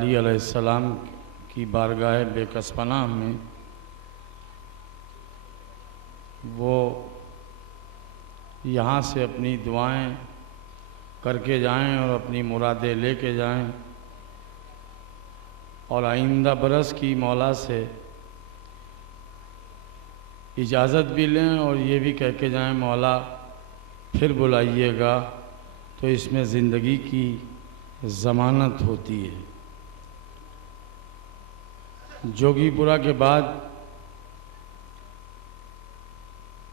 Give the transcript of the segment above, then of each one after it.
علی علیہ السلام کی بارگاہ بے کس پناہ میں وہ یہاں سے اپنی دعائیں کر کے جائیں اور اپنی مرادیں لے کے جائیں، اور آئندہ برس کی مولا سے اجازت بھی لیں اور یہ بھی کہہ کے جائیں مولا پھر بلائیے گا، تو اس میں زندگی کی ضمانت ہوتی ہے۔ جوگی پورہ کے بعد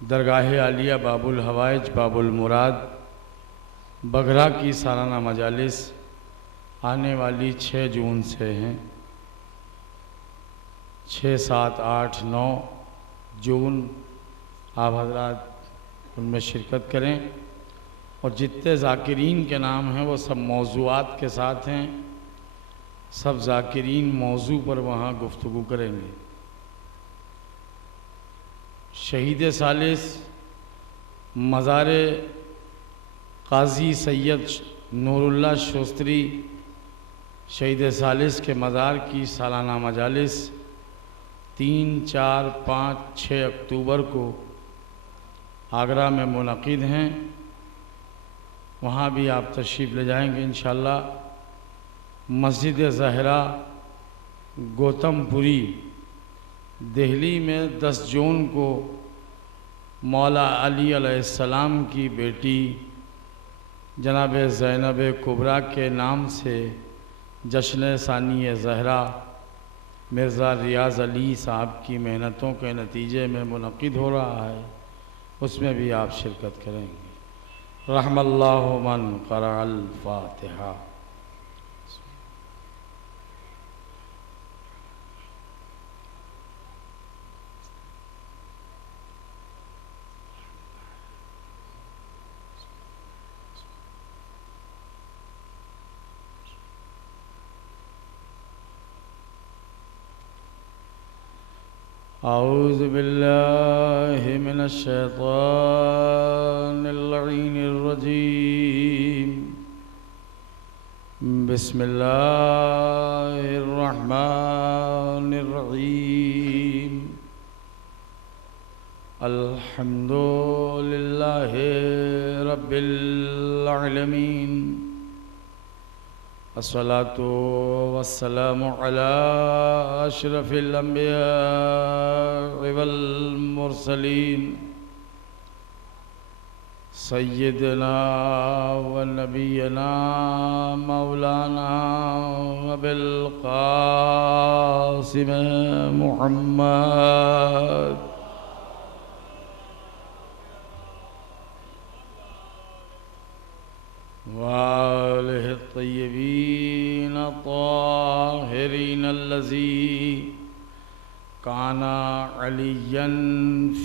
درگاہ عالیہ باب الحوائج باب المراد بگرا کی سالانہ مجالس آنے والی 6 جون سے ہیں۔ 6، 7، 8، 9 جون آپ حضرات ان میں شرکت کریں، اور جتنے ذاکرین کے نام ہیں وہ سب موضوعات کے ساتھ ہیں، سب ذاکرین موضوع پر وہاں گفتگو کریں گے۔ شہید ثالث مزار قاضی سید نور اللہ شوستری شہید ثالث کے مزار کی سالانہ مجالس 3، 4، 5، 6 اکتوبر کو آگرہ میں منعقد ہیں، وہاں بھی آپ تشریف لے جائیں گے انشاءاللہ۔ مسجد زہرا گوتم پوری دہلی میں 10 جون کو مولا علی علیہ السلام کی بیٹی جناب زینب کبریٰ کے نام سے جشن ثانی زہرا مرزا ریاض علی صاحب کی محنتوں کے نتیجے میں منعقد ہو رہا ہے، اس میں بھی آپ شرکت کریں گے۔ رحم اللہ من قرأ الفاتحہ۔ اعوذ باللہ من الشیطان اللعین الرجیم، بسم اللہ الرحمن الرحیم، الحمد للہ رب العالمین، الصلاة والسلام على اشرف الانبیاء والمرسلین، سیدنا و نبینا مولانا ابی القاسم محمد وآلہ الطیبین الطاہرین الذی کان علیا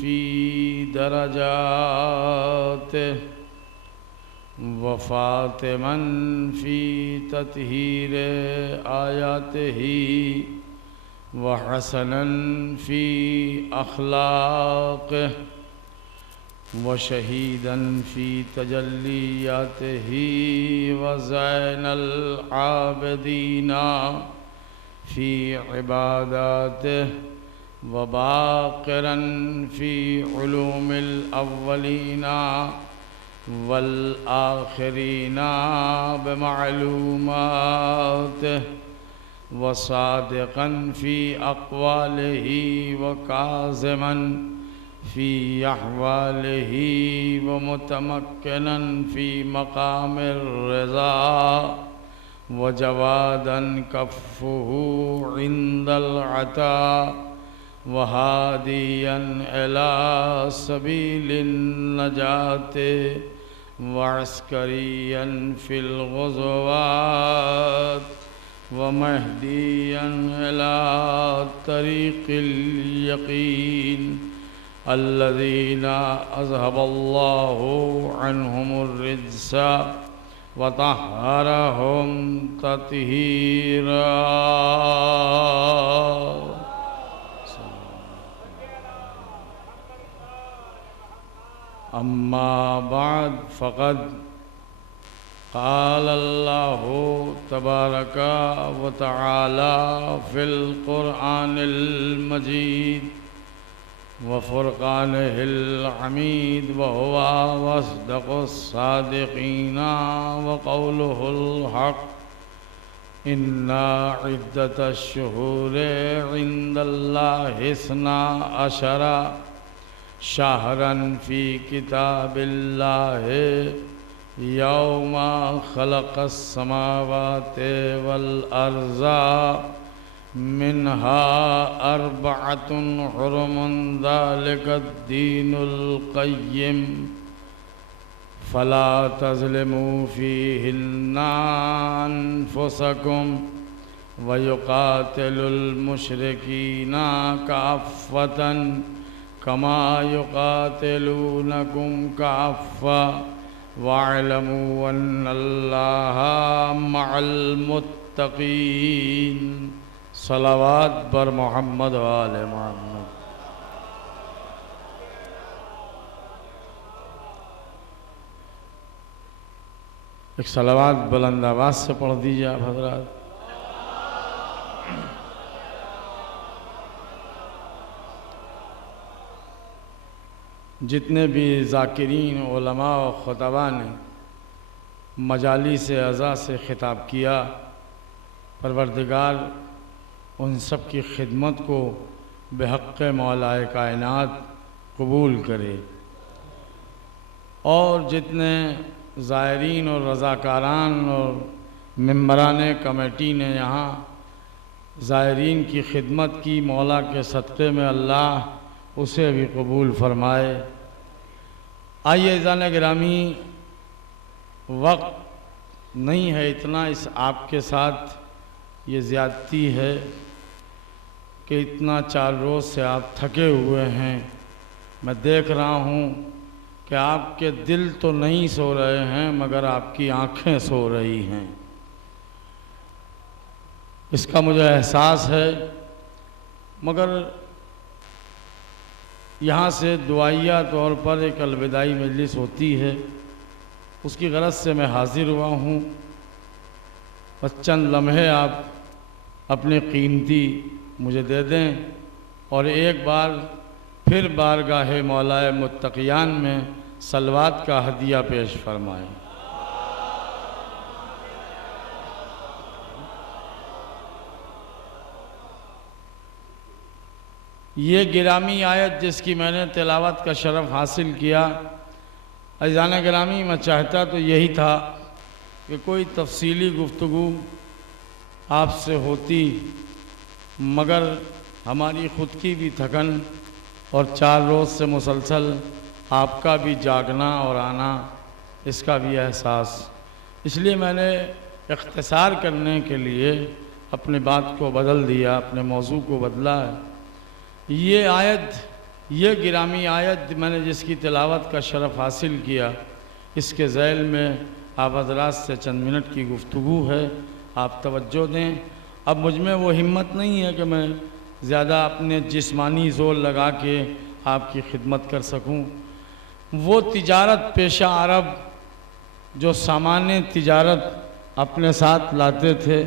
فی درجاتہ وفاطما فی تطہیر آیاتہ وحسنا فی اخلاقہ وشہیدا فی تجلیاتہ وزین العابدین فی عباداتہ وباقرا فی علوم الاولین والآخرین بمعلوماتہ وصادقا فی اقوالہ وکاظما فی احوالہ ومتمکنا فی مقام الرضا وجوادا کفہ عند العطاء وہادیا الی سبیل النجاة وعسکریا فی الغزوات ومہدیا الی طریق الیقین الذین اذهب اللہ عنہم الرجس وطہرہم تطہیرا۔ اما بعد فقد قال اللہ تبارک و تعالی فی القرآن المجید وفرقانہ الحمید وهو أصدق الصادقین وقولہ الحق ان عدۃ الشہور عند اللہ 12 شہرا فی کتاب اللہ یوم خلق السماوات والارض منها 4 حرم ذلك الدین القیم فلا تظلموا فیہن انفسکم ویقاتل المشرکین کافۃ کما یقاتلونکم کافۃ وَاعْلَمُوا أَنَّ اللَّهَ مَعَ الْمُتَّقِينَ صلوات بر محمد و آل محمد۔ ایک صلوات بلند آواز سے پڑھ دیجئے آپ حضرات۔ جتنے بھی ذاکرین علماء و خطباء نے مجالس عزا سے خطاب کیا، پروردگار ان سب کی خدمت کو بحق مولا کائنات قبول کرے، اور جتنے زائرین اور رضاکاران اور ممبران کمیٹی نے یہاں زائرین کی خدمت کی، مولا کے صدقے میں اللہ اسے بھی قبول فرمائے۔ آئیے عزیزان گرامی، وقت نہیں ہے اتنا، اس آپ کے ساتھ یہ زیادتی ہے کہ اتنا 4 روز سے آپ تھکے ہوئے ہیں۔ میں دیکھ رہا ہوں کہ آپ کے دل تو نہیں سو رہے ہیں مگر آپ کی آنکھیں سو رہی ہیں، اس کا مجھے احساس ہے۔ مگر یہاں سے دعائیہ طور پر ایک الوداعی مجلس ہوتی ہے، اس کی غرض سے میں حاضر ہوا ہوں۔ بس چند لمحے آپ اپنے قیمتی مجھے دے دیں اور ایک بار پھر بارگاہ مولا متقیان میں صلوات کا ہدیہ پیش فرمائیں۔ یہ گرامی آیت جس کی میں نے تلاوت کا شرف حاصل کیا، عزیزان گرامی، میں چاہتا تو یہی تھا کہ کوئی تفصیلی گفتگو آپ سے ہوتی، مگر ہماری خود کی بھی تھکن اور 4 روز سے مسلسل آپ کا بھی جاگنا اور آنا، اس کا بھی احساس، اس لیے میں نے اختصار کرنے کے لیے اپنی بات کو بدل دیا، اپنے موضوع کو بدلا ہے۔ یہ آیت، یہ گرامی آیت میں نے جس کی تلاوت کا شرف حاصل کیا، اس کے ذیل میں آپ حضرات سے چند منٹ کی گفتگو ہے، آپ توجہ دیں۔ اب مجھ میں وہ ہمت نہیں ہے کہ میں زیادہ اپنے جسمانی زور لگا کے آپ کی خدمت کر سکوں۔ وہ تجارت پیشہ عرب جو سامان تجارت اپنے ساتھ لاتے تھے،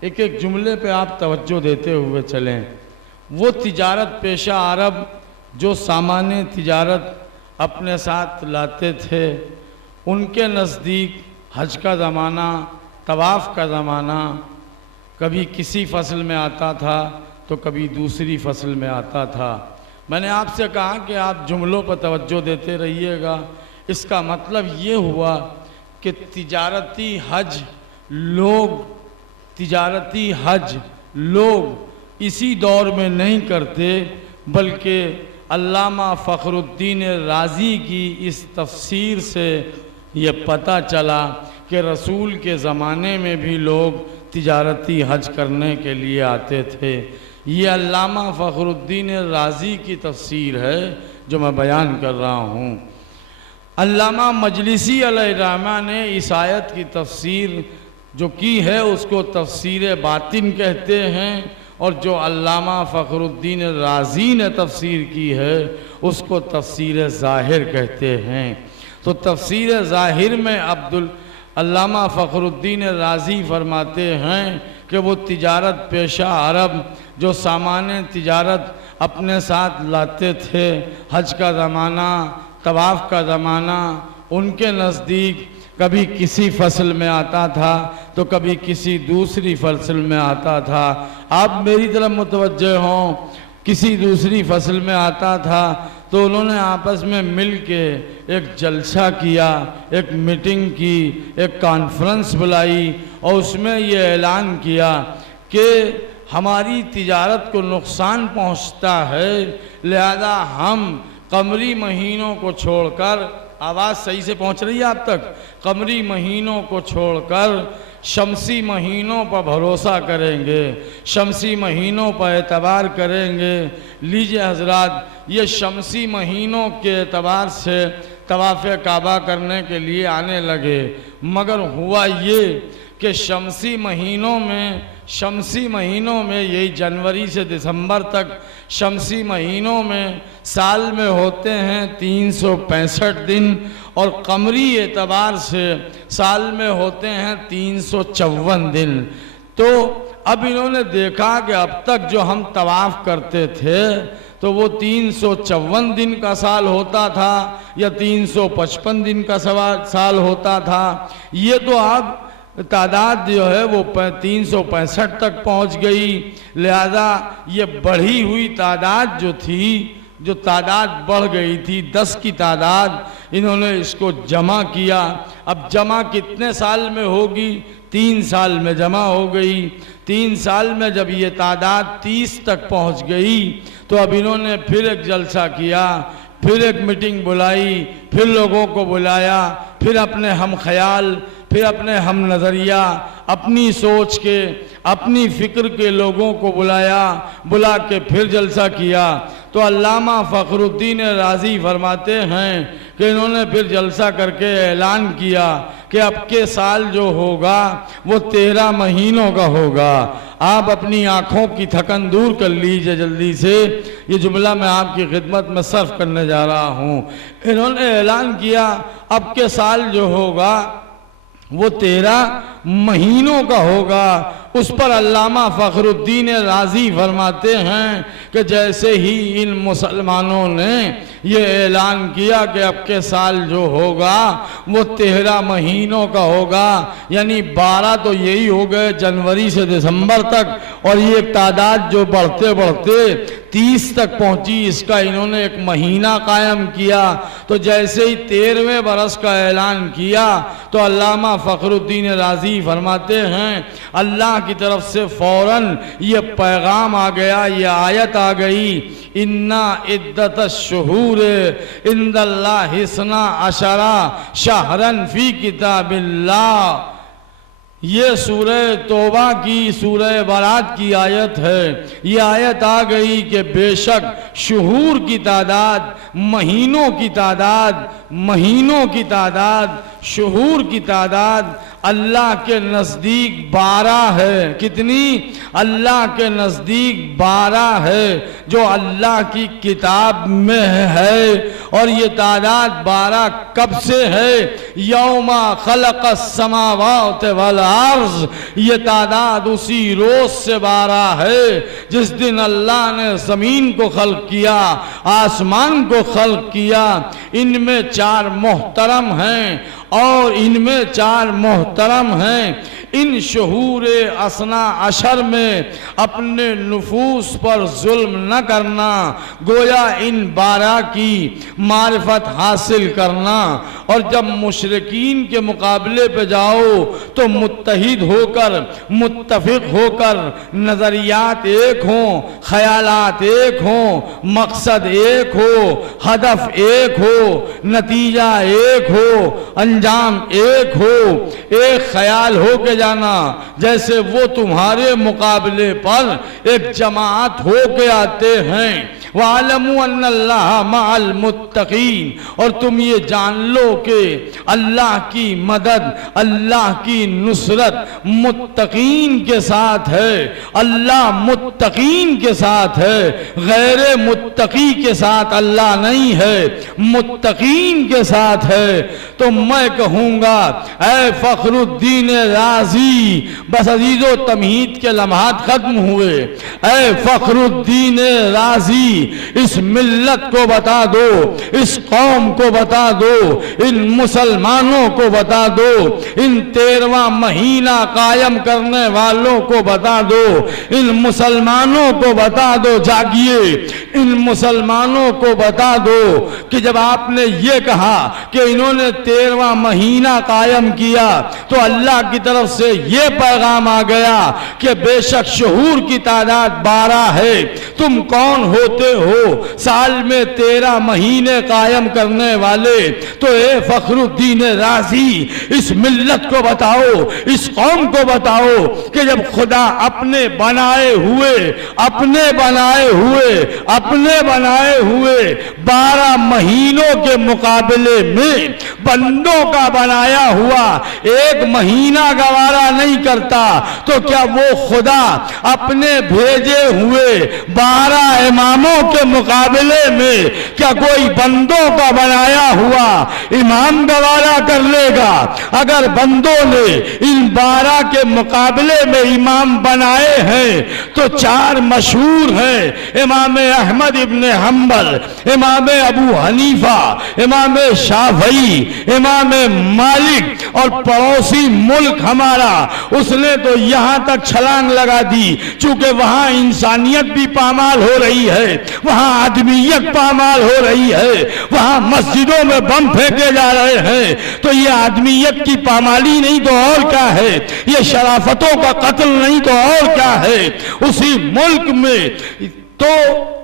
ایک ایک جملے پہ آپ توجہ دیتے ہوئے چلیں۔ وہ تجارت پیشہ عرب جو سامان تجارت اپنے ساتھ لاتے تھے، ان کے نزدیک حج کا زمانہ، طواف کا زمانہ کبھی کسی فصل میں آتا تھا تو کبھی دوسری فصل میں آتا تھا۔ میں نے آپ سے کہا کہ آپ جملوں پر توجہ دیتے رہیے گا، اس کا مطلب یہ ہوا کہ تجارتی حج لوگ اسی دور میں نہیں کرتے، بلکہ علامہ فخر الدین رازی کی اس تفسیر سے یہ پتہ چلا کہ رسول کے زمانے میں بھی لوگ تجارتی حج کرنے کے لیے آتے تھے۔ یہ علامہ فخر الدین رازی کی تفسیر ہے جو میں بیان کر رہا ہوں۔ علامہ مجلسی علیہ الرحمہ نے اس آیت کی تفسیر جو کی ہے اس کو تفسیر باطن کہتے ہیں، اور جو علامہ فخر الدین رازی نے تفسیر کی ہے اس کو تفسیر ظاہر کہتے ہیں۔ تو تفسیر ظاہر میں علامہ فخر الدین رازی فرماتے ہیں کہ وہ تجارت پیشہ عرب جو سامان تجارت اپنے ساتھ لاتے تھے، حج کا زمانہ، طواف کا زمانہ، ان کے نزدیک کبھی کسی فصل میں آتا تھا تو کبھی کسی دوسری فصل میں آتا تھا۔ آپ میری طرف متوجہ ہوں، کسی دوسری فصل میں آتا تھا تو انہوں نے آپس میں مل کے ایک جلسہ کیا، ایک میٹنگ کی، ایک کانفرنس بلائی اور اس میں یہ اعلان کیا کہ ہماری تجارت کو نقصان پہنچتا ہے، لہذا ہم قمری مہینوں کو چھوڑ کر، آواز صحیح سے پہنچ رہی ہے آپ تک، قمری مہینوں کو چھوڑ کر شمسی مہینوں پر بھروسہ کریں گے، شمسی مہینوں پر اعتبار کریں گے۔ لیجئے حضرات، یہ شمسی مہینوں کے اعتبار سے طواف کعبہ کرنے کے لیے آنے لگے، مگر ہوا یہ کہ شمسی مہینوں میں یہی جنوری سے دسمبر تک شمسی مہینوں میں سال میں ہوتے ہیں 365 دن اور قمری اعتبار سے سال میں ہوتے ہیں 354 دن۔ تو اب انہوں نے دیکھا کہ اب تک جو ہم طواف کرتے تھے تو وہ 354 دن کا سال ہوتا تھا یا 355 دن کا سال ہوتا تھا، یہ تو اب تعداد جو ہے وہ 365 تک پہنچ گئی، لہذا یہ بڑھی ہوئی تعداد جو تھی، جو تعداد بڑھ گئی تھی 10 کی تعداد، انہوں نے اس کو جمع کیا۔ اب جمع کتنے سال میں ہوگی؟ 3 سال میں جمع ہو گئی۔ 3 سال میں جب یہ تعداد 30 تک پہنچ گئی تو اب انہوں نے پھر ایک جلسہ کیا، پھر ایک میٹنگ بلائی، پھر لوگوں کو بلایا، پھر اپنے ہم خیال، پھر اپنے ہم نظریہ، اپنی سوچ کے، اپنی فکر کے لوگوں کو بلا کے پھر جلسہ کیا۔ تو علامہ فخر الدین رازی فرماتے ہیں کہ انہوں نے پھر جلسہ کر کے اعلان کیا کہ اب کے سال جو ہوگا وہ 13 مہینوں کا ہوگا۔ آپ اپنی آنکھوں کی تھکن دور کر لیجئے جلدی سے، یہ جملہ میں آپ کی خدمت میں صرف کرنے جا رہا ہوں۔ انہوں نے اعلان کیا اب کے سال جو ہوگا وہ 13 مہینوں کا ہوگا۔ اس پر علامہ فخر الدین رازی فرماتے ہیں کہ جیسے ہی ان مسلمانوں نے یہ اعلان کیا کہ اب کے سال جو ہوگا وہ 13 مہینوں کا ہوگا، یعنی 12 تو یہی ہو گئے جنوری سے دسمبر تک، اور یہ تعداد جو بڑھتے بڑھتے 30 تک پہنچی، اس کا انہوں نے ایک مہینہ قائم کیا۔ تو جیسے ہی 13ویں برس کا اعلان کیا تو علامہ فخر الدین رازی فرماتے ہیں اللہ کی طرف سے فوراً یہ پیغام آ گیا، یہ آیت آ گئی، اِنَّا عِدَّةَ الشُّهُورِ عِنْدَ اللَّهِ اثْنَا عَشَرَ شَهْرًا فِي كِتَابِ اللَّهِ۔ یہ سورہ توبہ کی، سورہ برات کی آیت ہے۔ یہ آیت آ گئی کہ بے شک شہور کی تعداد، مہینوں کی تعداد، شہور کی تعداد اللہ کے نزدیک 12 ہے۔ کتنی؟ اللہ کے نزدیک 12 ہے، جو اللہ کی کتاب میں ہے۔ اور یہ تعداد 12 کب سے ہے؟ یوم خلق السماوات والارض، یہ تعداد اسی روز سے 12 ہے جس دن اللہ نے زمین کو خلق کیا، آسمان کو خلق کیا۔ ان میں 4 محترم ہیں اور ان میں 4 محترم ہیں۔ ان شہور اثنا عشر میں اپنے نفوس پر ظلم نہ کرنا، گویا ان 12 کی معرفت حاصل کرنا، اور جب مشرکین کے مقابلے پہ جاؤ تو متحد ہو کر، متفق ہو کر، نظریات ایک ہوں، خیالات ایک ہوں، مقصد ایک ہو، ہدف ایک ہو، نتیجہ ایک ہو، انجام ایک ہو، ایک خیال ہو کے جانا، جیسے وہ تمہارے مقابلے پر ایک جماعت ہو کے آتے ہیں۔ وَعَلَمُوا أَنَّ اللَّهَ مَعَ الْمُتَّقِينَ، اور تم یہ جان لو کہ اللہ کی مدد، اللہ کی نصرت متقین کے ساتھ ہے۔ اللہ متقین کے ساتھ ہے، غیر متقی کے ساتھ اللہ نہیں ہے، متقین کے ساتھ ہے۔ تو میں کہوں گا اے فخر الدین رازی، بس عزیز و تمہید کے لمحات ختم ہوئے، اے فخر الدین رازی اس ملت کو بتا دو، اس قوم کو بتا دو، ان مسلمانوں کو بتا دو، ان 13واں مہینہ قائم کرنے والوں کو بتا دو، ان مسلمانوں کو بتا دو، جاگیے، ان مسلمانوں کو بتا دو کہ جب آپ نے یہ کہا کہ انہوں نے 13واں مہینہ قائم کیا تو اللہ کی طرف سے یہ پیغام آ گیا کہ بے شک شہور کی تعداد 12 ہے، تم کون ہوتے ہو سال میں 13 مہینے قائم کرنے والے؟ تو اے فخر الدین رازی اس ملت کو بتاؤ، اس قوم کو بتاؤ کہ جب خدا اپنے بنائے ہوئے 12 مہینوں کے مقابلے میں بندوں کا بنایا ہوا ایک مہینہ گوارا نہیں کرتا، تو کیا وہ خدا اپنے بھیجے ہوئے 12 اماموں کے مقابلے میں کیا کوئی بندوں کا بنایا ہوا امام گوارا کر لے گا؟ اگر بندوں نے ان 12 کے مقابلے میں امام بنائے ہیں تو 4 مشہور ہیں، امام احمد ابن حنبل، امام ابو حنیفہ، امام شافعی، امام مالک، اور پڑوسی ملک ہمارا اس نے تو یہاں تک چھلانگ لگا دی، چونکہ وہاں انسانیت بھی پامال ہو رہی ہے، وہاں آدمیت پامال ہو رہی ہے، وہاں مسجدوں میں بم پھینکے جا رہے ہیں، تو یہ آدمیت کی پامالی نہیں تو اور کیا ہے؟ یہ شرافتوں کا قتل نہیں تو اور کیا ہے؟ اسی ملک میں تو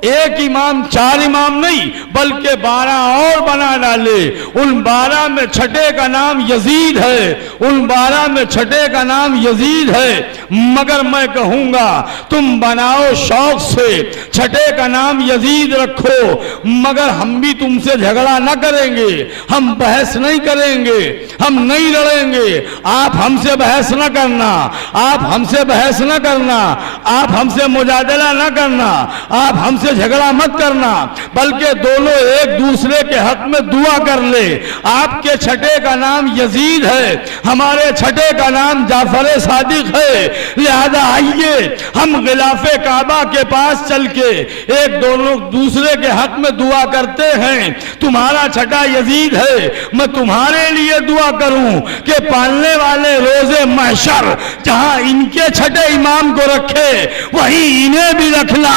ایک امام 4 امام نہیں بلکہ 12 اور بنا ڈالے، ان 12 میں چھٹے کا نام یزید ہے، ان 12 میں چھٹے کا نام یزید ہے۔ مگر میں کہوں گا تم بناؤ شوق سے، چھٹے کا نام یزید رکھو، مگر ہم بھی تم سے جھگڑا نہ کریں گے، ہم بحث نہیں کریں گے، ہم نہیں لڑیں گے، آپ ہم سے بحث نہ کرنا، آپ ہم سے بحث نہ کرنا، آپ ہم سے مجادلہ نہ کرنا، آپ ہم سے جھگڑا مت کرنا، بلکہ دونوں ایک دوسرے کے حق میں دعا کر لے۔ آپ کے چھٹے کا نام یزید ہے، ہمارے چھٹے کا نام جعفر صادق ہے، لہذا آئیے ہم غلاف کعبہ کے پاس چل کے ایک دونوں دوسرے کے حق میں دعا کرتے ہیں۔ تمہارا چھٹا یزید ہے، میں تمہارے لیے دعا کروں کہ پالنے والے روز محشر جہاں ان کے چھٹے امام کو رکھے وہیں انہیں بھی رکھنا،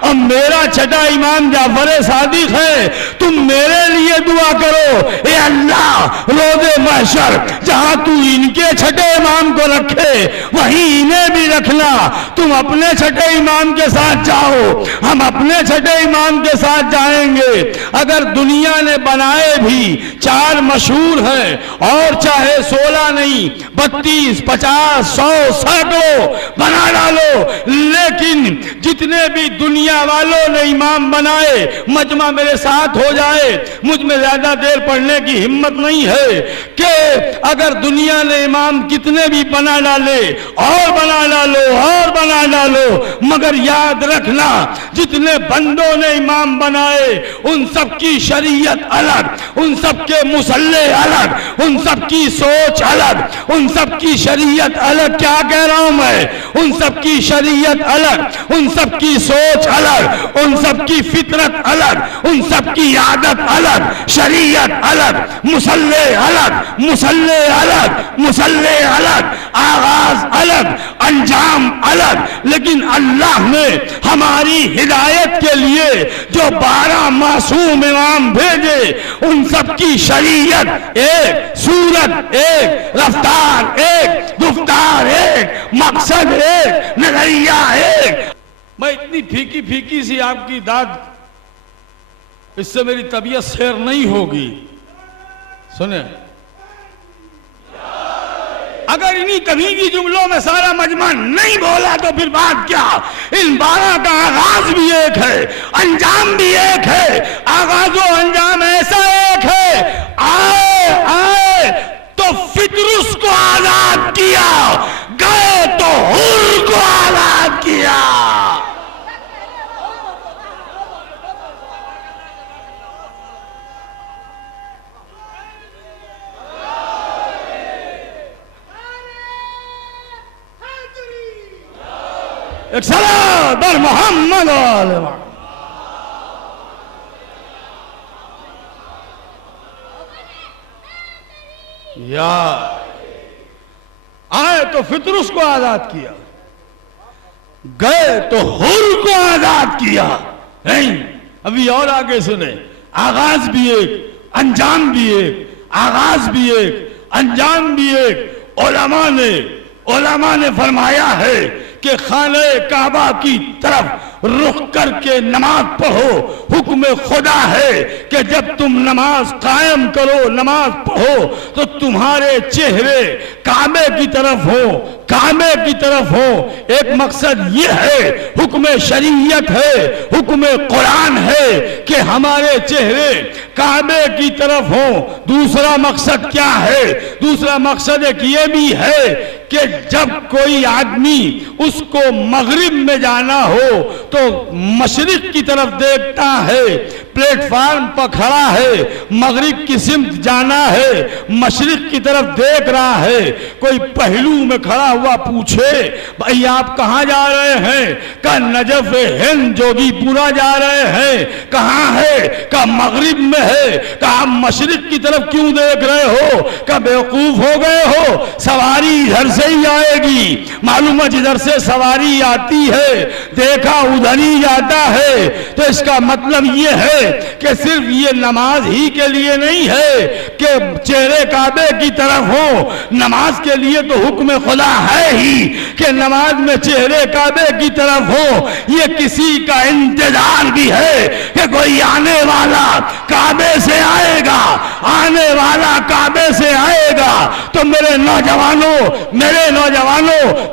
اور میرا چھٹا امام جعفر صادق ہے، تم میرے لیے دعا کرو، اے اللہ روز محشر جہاں تو ان کے چھٹے امام کو رکھے وہیں انہیں بھی رکھنا۔ تم اپنے چھٹے امام کے ساتھ جاؤ، ہم اپنے چھٹے امام کے ساتھ جائیں گے۔ اگر دنیا نے بنائے بھی 4 مشہور ہیں، اور چاہے 16 نہیں 32 50 100 سینکڑوں بنا ڈالو، لیکن جتنے بھی دنیا والوں نے امام بنائے، مجمع میرے ساتھ ہو جائے، مجھ میں زیادہ دیر پڑھنے کی ہمت نہیں ہے کہ اگر دنیا نے امام کتنے بھی بنا ڈالے، اور بنا ڈالو اور بنا ڈالو، مگر یاد رکھنا جتنے بندوں نے امام بنائے ان سب کی شریعت الگ، ان سب کے مصلح الگ، ان سب کی سوچ الگ، ان سب کی شریعت الگ۔ کیا کہہ رہا ہوں میں؟ ان سب کی شریعت الگ، ان سب کی سوچ الگ، ان سب کی فطرت الگ، ان سب کی عادت الگ، شریعت الگ، مصلح الگ، مصلح الگ، مصلح الگ، آغاز الگ، انجام الگ۔ لیکن اللہ نے ہماری ہدایت کے لیے جو 12 معصوم امام بھیجے ان سب کی شریعت ایک، صورت ایک، رفتار ایک، گفتار ایک، مقصد ایک، نظریہ ایک۔ میں اتنی پھیکی پھیکی سی آپ کی داد، اس سے میری طبیعت سیر نہیں ہوگی۔ سنیں، اگر انہی تمہیدی جملوں میں سارا مجمع نہیں بولا تو پھر بات کیا؟ ان 12 کا آغاز بھی ایک ہے، انجام بھی ایک ہے، آغاز و انجام ایسا ایک ہے، آئے تو فطرس کو آزاد کیا، گئے تو حر کو آزاد کیا۔ ایک صلاۃ بر محمد و آل محمد۔ یا آئے تو فطرس کو آزاد کیا، گئے تو حر کو آزاد کیا۔ نہیں، ابھی اور آگے سنیں، آغاز بھی ایک، انجام بھی ایک، آغاز بھی ایک، انجام بھی ایک۔ علماء نے فرمایا ہے کہ خانہ کعبہ کی طرف رخ کر کے نماز پڑھو، حکم خدا ہے کہ جب تم نماز قائم کرو، نماز پڑھو تو تمہارے چہرے کعبے کی طرف ہو، کعبے کی طرف ہو۔ ایک مقصد یہ ہے، حکم شریعت ہے، حکم قرآن ہے کہ ہمارے چہرے کعبے کی طرف ہوں۔ دوسرا مقصد کیا ہے؟ دوسرا مقصد ایک یہ بھی ہے کہ جب کوئی آدمی اس کو مغرب میں جانا ہو تو مشرق کی طرف دیکھتا ہے، پلیٹ فارم پر کھڑا ہے، مغرب کی سمت جانا ہے، مشرق کی طرف دیکھ رہا ہے۔ کوئی پہلو میں کھڑا ہوا پوچھے بھائی آپ کہاں جا رہے ہیں؟ کہ نجف ہند جوگی پورا جا رہے ہیں۔ کہاں ہے؟ کہ مغرب میں ہے۔ کہ آپ مشرق کی طرف کیوں دیکھ رہے ہو؟ کہ بیوقوف ہو گئے ہو، سواری ادھر سے ہی آئے گی، معلوم ہے جدھر سے سواری آتی ہے دیکھا ادھر ہی جاتا ہے۔ تو اس کا مطلب یہ ہے کہ صرف یہ نماز ہی کے لیے نہیں ہے کہ چہرے کعبے کی طرف ہو، نماز کے لیے تو حکم خدا ہے ہی کہ نماز میں چہرے کعبے کی طرف ہو۔ یہ کسی کا انتظار بھی ہے کہ کوئی آنے والا کعبے سے آئے گا، آنے والا کعبے سے آئے گا۔ تو میرے نوجوانوں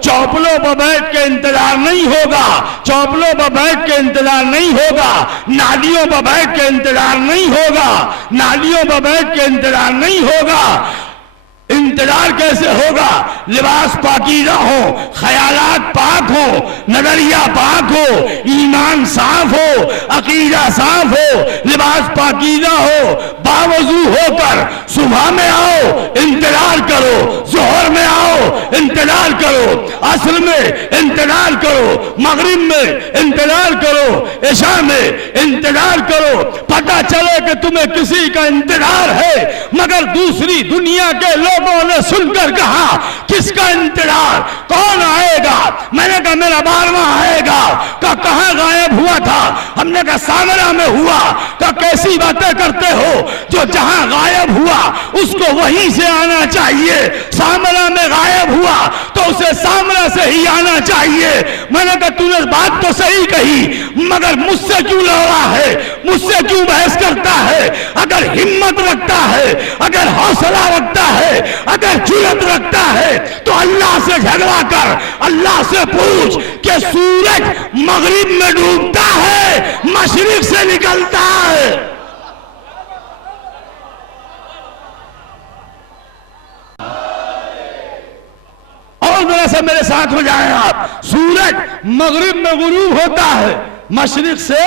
چوپلوں پر بیٹھ کے انتظار نہیں ہوگا، چوپلوں پر بیٹھ کے انتظار نہیں ہوگا، نالیوں پر بیٹھ کے انتظار نہیں ہوگا، نالیوں پر بیٹھ کے انتظار نہیں ہوگا۔ انتظار کیسے ہوگا؟ لباس پاکیزہ ہو، خیالات پاک ہو، نظریہ پاک ہو، ایمان صاف ہو، عقیدہ صاف ہو، لباس پاکیزہ ہو، باوضو ہو کر صبح میں آؤ انتظار کرو، ظہر میں آؤ انتظار کرو، عصر میں انتظار کرو، مغرب میں انتظار کرو، عشاء میں انتظار کرو۔ پتہ چلے کہ تمہیں کسی کا انتظار ہے، مگر دوسری دنیا کے لوگوں نے سن کر کہا کس کا انتظار؟ کون آئے گا؟ میں نے کہا میرا 12واں آئے گا۔ کہاں غائب ہوا تھا؟ ہم نے کہا سامرا میں ہوا۔ کیسی باتیں کرتے ہو؟ جو جہاں غائب ہوا اس کو وہیں سے آنا چاہیے، سامرا میں غائب ہوا تو اسے سامرا سے ہی آنا چاہیے۔ میں نے کہا تو نے بات تو صحیح کہی، مگر مجھ سے کیوں لڑ رہا ہے؟ مجھ سے کیوں بحث کرتا ہے؟ اگر ہمت رکھتا ہے، اگر حوصلہ رکھتا ہے، اگر جرأت رکھتا ہے تو اللہ سے جھگڑا کر، اللہ سے پوچھ کہ سورج مغرب میں ڈوبتا ہے مشرق سے نکلتا ہے۔ اور ذرا سا میرے ساتھ ہو جائیں آپ، سورج مغرب میں غروب ہوتا ہے، مشرق سے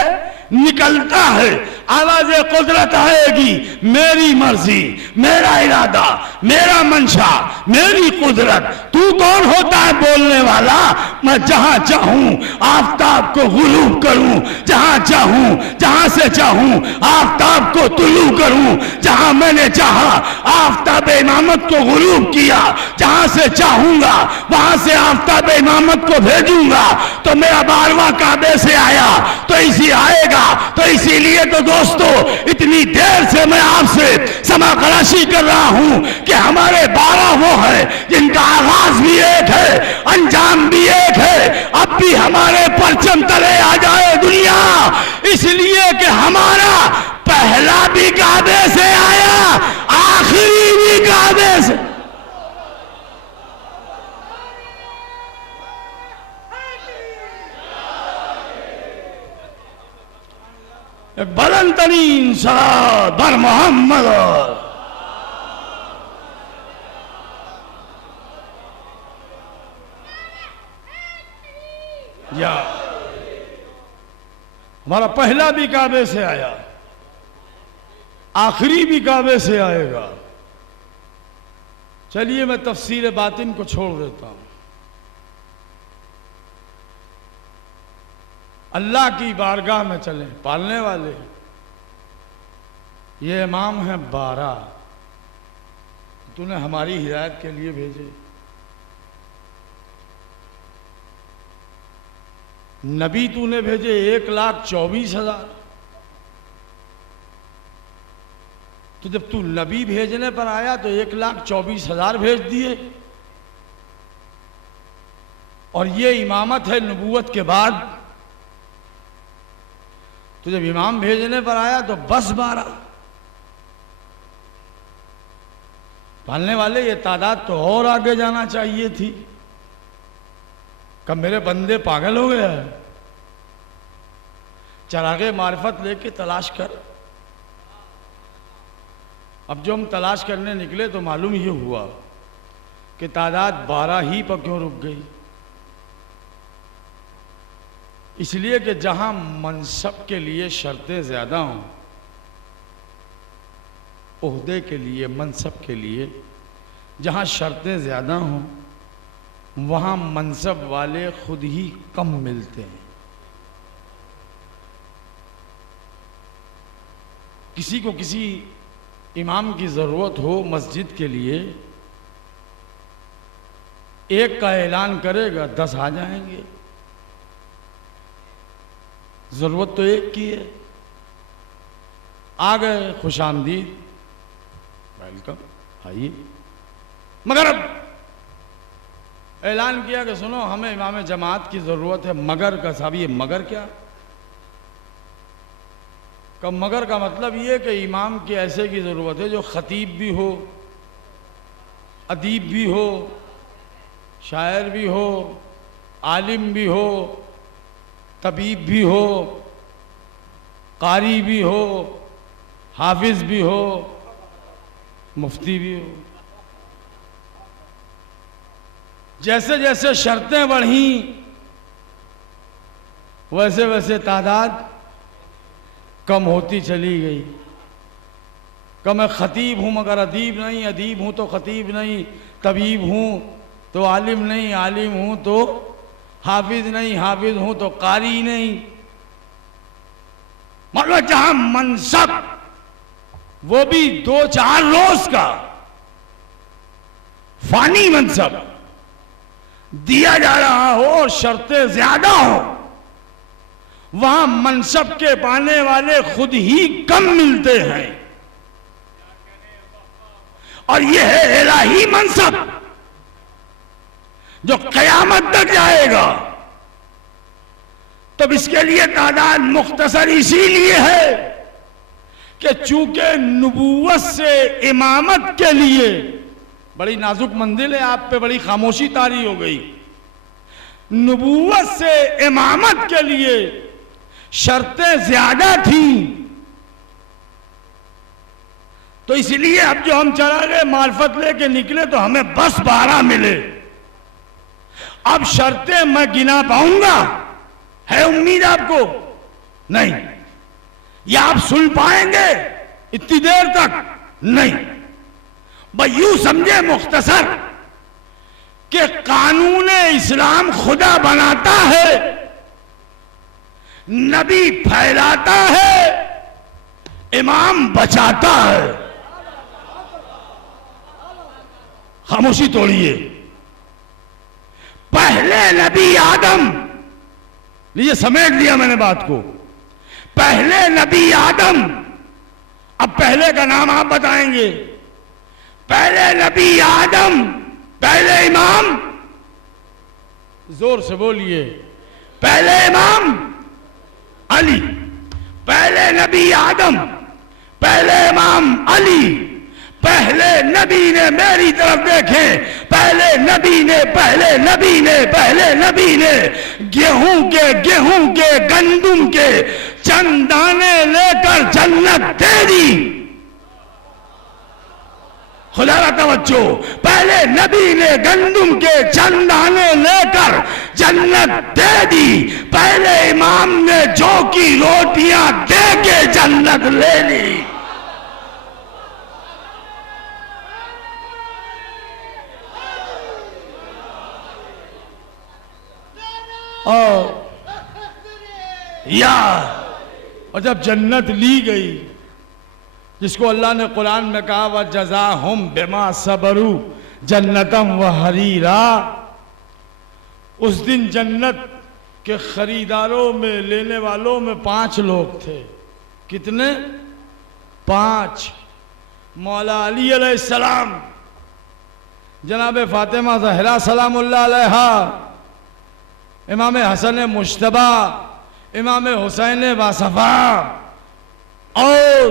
نکلتا ہے۔ آواز قدرت آئے گی، میری مرضی، میرا ارادہ، میرا منشا، میری قدرت۔ تو کون ہوتا ہے بولنے والا؟ میں جہاں چاہوں آفتاب کو غروب کروں، جہاں چاہوں، جہاں سے چاہوں آفتاب کو طلوع کروں، جہاں میں نے چاہا آفتاب امامت کو غروب کیا، جہاں سے چاہوں گا وہاں سے آفتاب امامت کو بھیجوں گا۔ تو میرا 12واں کعبے سے آیا تو اسی آئے گا۔ تو اسی لیے تو دوستو اتنی دیر سے میں آپ سے سما خراشی کر رہا ہوں کہ ہمارے 12 وہ ہیں جن کا آغاز بھی ایک ہے، انجام بھی ایک ہے۔ اب بھی ہمارے پرچم تلے آ جائے دنیا، اس لیے کہ ہمارا پہلا بھی کعبے سے آیا، آخری بھی کعبے سے۔ ایک بلند ترین صلوات بر محمد. یا ہمارا پہلا بھی کعبے سے آیا، آخری بھی کعبے سے آئے گا. چلیے میں تفسیر باطن کو چھوڑ دیتا ہوں. اللہ کی بارگاہ میں چلیں. پالنے والے یہ امام ہیں 12، تو نے ہماری ہدایت کے لیے بھیجے. نبی تو نے بھیجے 1,24,000. تو جب تو نبی بھیجنے پر آیا تو 1,24,000 بھیج دیے. اور یہ امامت ہے نبوت کے بعد. تو جب امام بھیجنے پر آیا تو بس 12. پالنے والے یہ تعداد تو اور آگے جانا چاہیے تھی. کب میرے بندے پاگل ہو گیا ہے؟ چراغ معرفت لے کے تلاش کر. اب جو ہم تلاش کرنے نکلے تو معلوم یہ ہوا کہ تعداد 12 ہی پر کیوں رک گئی. اس لیے کہ جہاں منصب کے لیے شرطیں زیادہ ہوں، عہدے کے لیے، منصب کے لیے جہاں شرطیں زیادہ ہوں، وہاں منصب والے خود ہی کم ملتے ہیں. کسی کو کسی امام کی ضرورت ہو مسجد کے لیے، ایک کا اعلان کرے گا 10 آ جائیں گے. ضرورت تو ایک کی ہے. آ گئے، خوش آمدید، ویلکم، آئیے. مگر اب اعلان کیا کہ سنو ہمیں امام جماعت کی ضرورت ہے. مگر کا صاحب، یہ مگر کیا؟ کہ مگر کا مطلب یہ کہ امام کی ایسے کی ضرورت ہے جو خطیب بھی ہو، ادیب بھی ہو، شاعر بھی ہو، عالم بھی ہو، طبیب بھی ہو، قاری بھی ہو، حافظ بھی ہو، مفتی بھی ہو. جیسے جیسے شرطیں بڑھیں ویسے ویسے تعداد کم ہوتی چلی گئی. کہ میں خطیب ہوں مگر ادیب نہیں، ادیب ہوں تو خطیب نہیں، طبیب ہوں تو عالم نہیں، عالم ہوں تو حافظ نہیں، حافظ ہوں تو قاری نہیں. مطلب جہاں منصب وہ بھی 2-4 روز کا فانی منصب دیا جا رہا ہو اور شرطیں زیادہ ہوں، وہاں منصب کے پانے والے خود ہی کم ملتے ہیں. اور یہ ہے الہی منصب جو قیامت تک جائے گا. تب اس کے لیے تعداد مختصر اسی لیے ہے کہ چونکہ نبوت سے امامت کے لیے بڑی نازک منزل ہے. آپ پہ بڑی خاموشی طاری ہو گئی. نبوت سے امامت کے لیے شرطیں زیادہ تھیں، تو اس لیے اب جو ہم چراغ معرفت لے کے نکلے تو ہمیں بس 12 ملے. اب شرطیں میں گنا پاؤں گا؟ ہے امید آپ کو؟ نہیں. یا آپ سن پائیں گے اتنی دیر تک؟ نہیں. بھئی یوں سمجھے مختصر کہ قانون اسلام خدا بناتا ہے، نبی پھیلاتا ہے، امام بچاتا ہے. خاموشی توڑیے. پہلے نبی آدم، یہ سمیٹ لیا میں نے بات کو. پہلے نبی آدم، اب پہلے کا نام آپ بتائیں گے. پہلے نبی آدم، پہلے امام، زور سے بولیے، پہلے امام علی. پہلے نبی آدم، پہلے امام علی. پہلے نبی نے میری طرف دیکھیں پہلے نبی نے گیہوں کے گندم کے چند دانے لے کر جنت دے دی. خدا را توجہ, پہلے نبی نے گندم کے چند دانے لے کر جنت دے دی. پہلے امام نے جو کی روٹیاں دے کے جنت لے لی. اور جب جنت لی گئی, جس کو اللہ نے قرآن میں کہا وَجَزَاهُمْ بِمَا صَبَرُوا جَنَّةً وَحَرِيرًا, اس دن جنت کے خریداروں میں, لینے والوں میں 5 لوگ تھے. کتنے؟ 5. مولا علی علیہ السلام, جناب فاطمہ زہرا سلام اللہ علیہا, امام حسن مجتبی, امام حسین باصفا, اور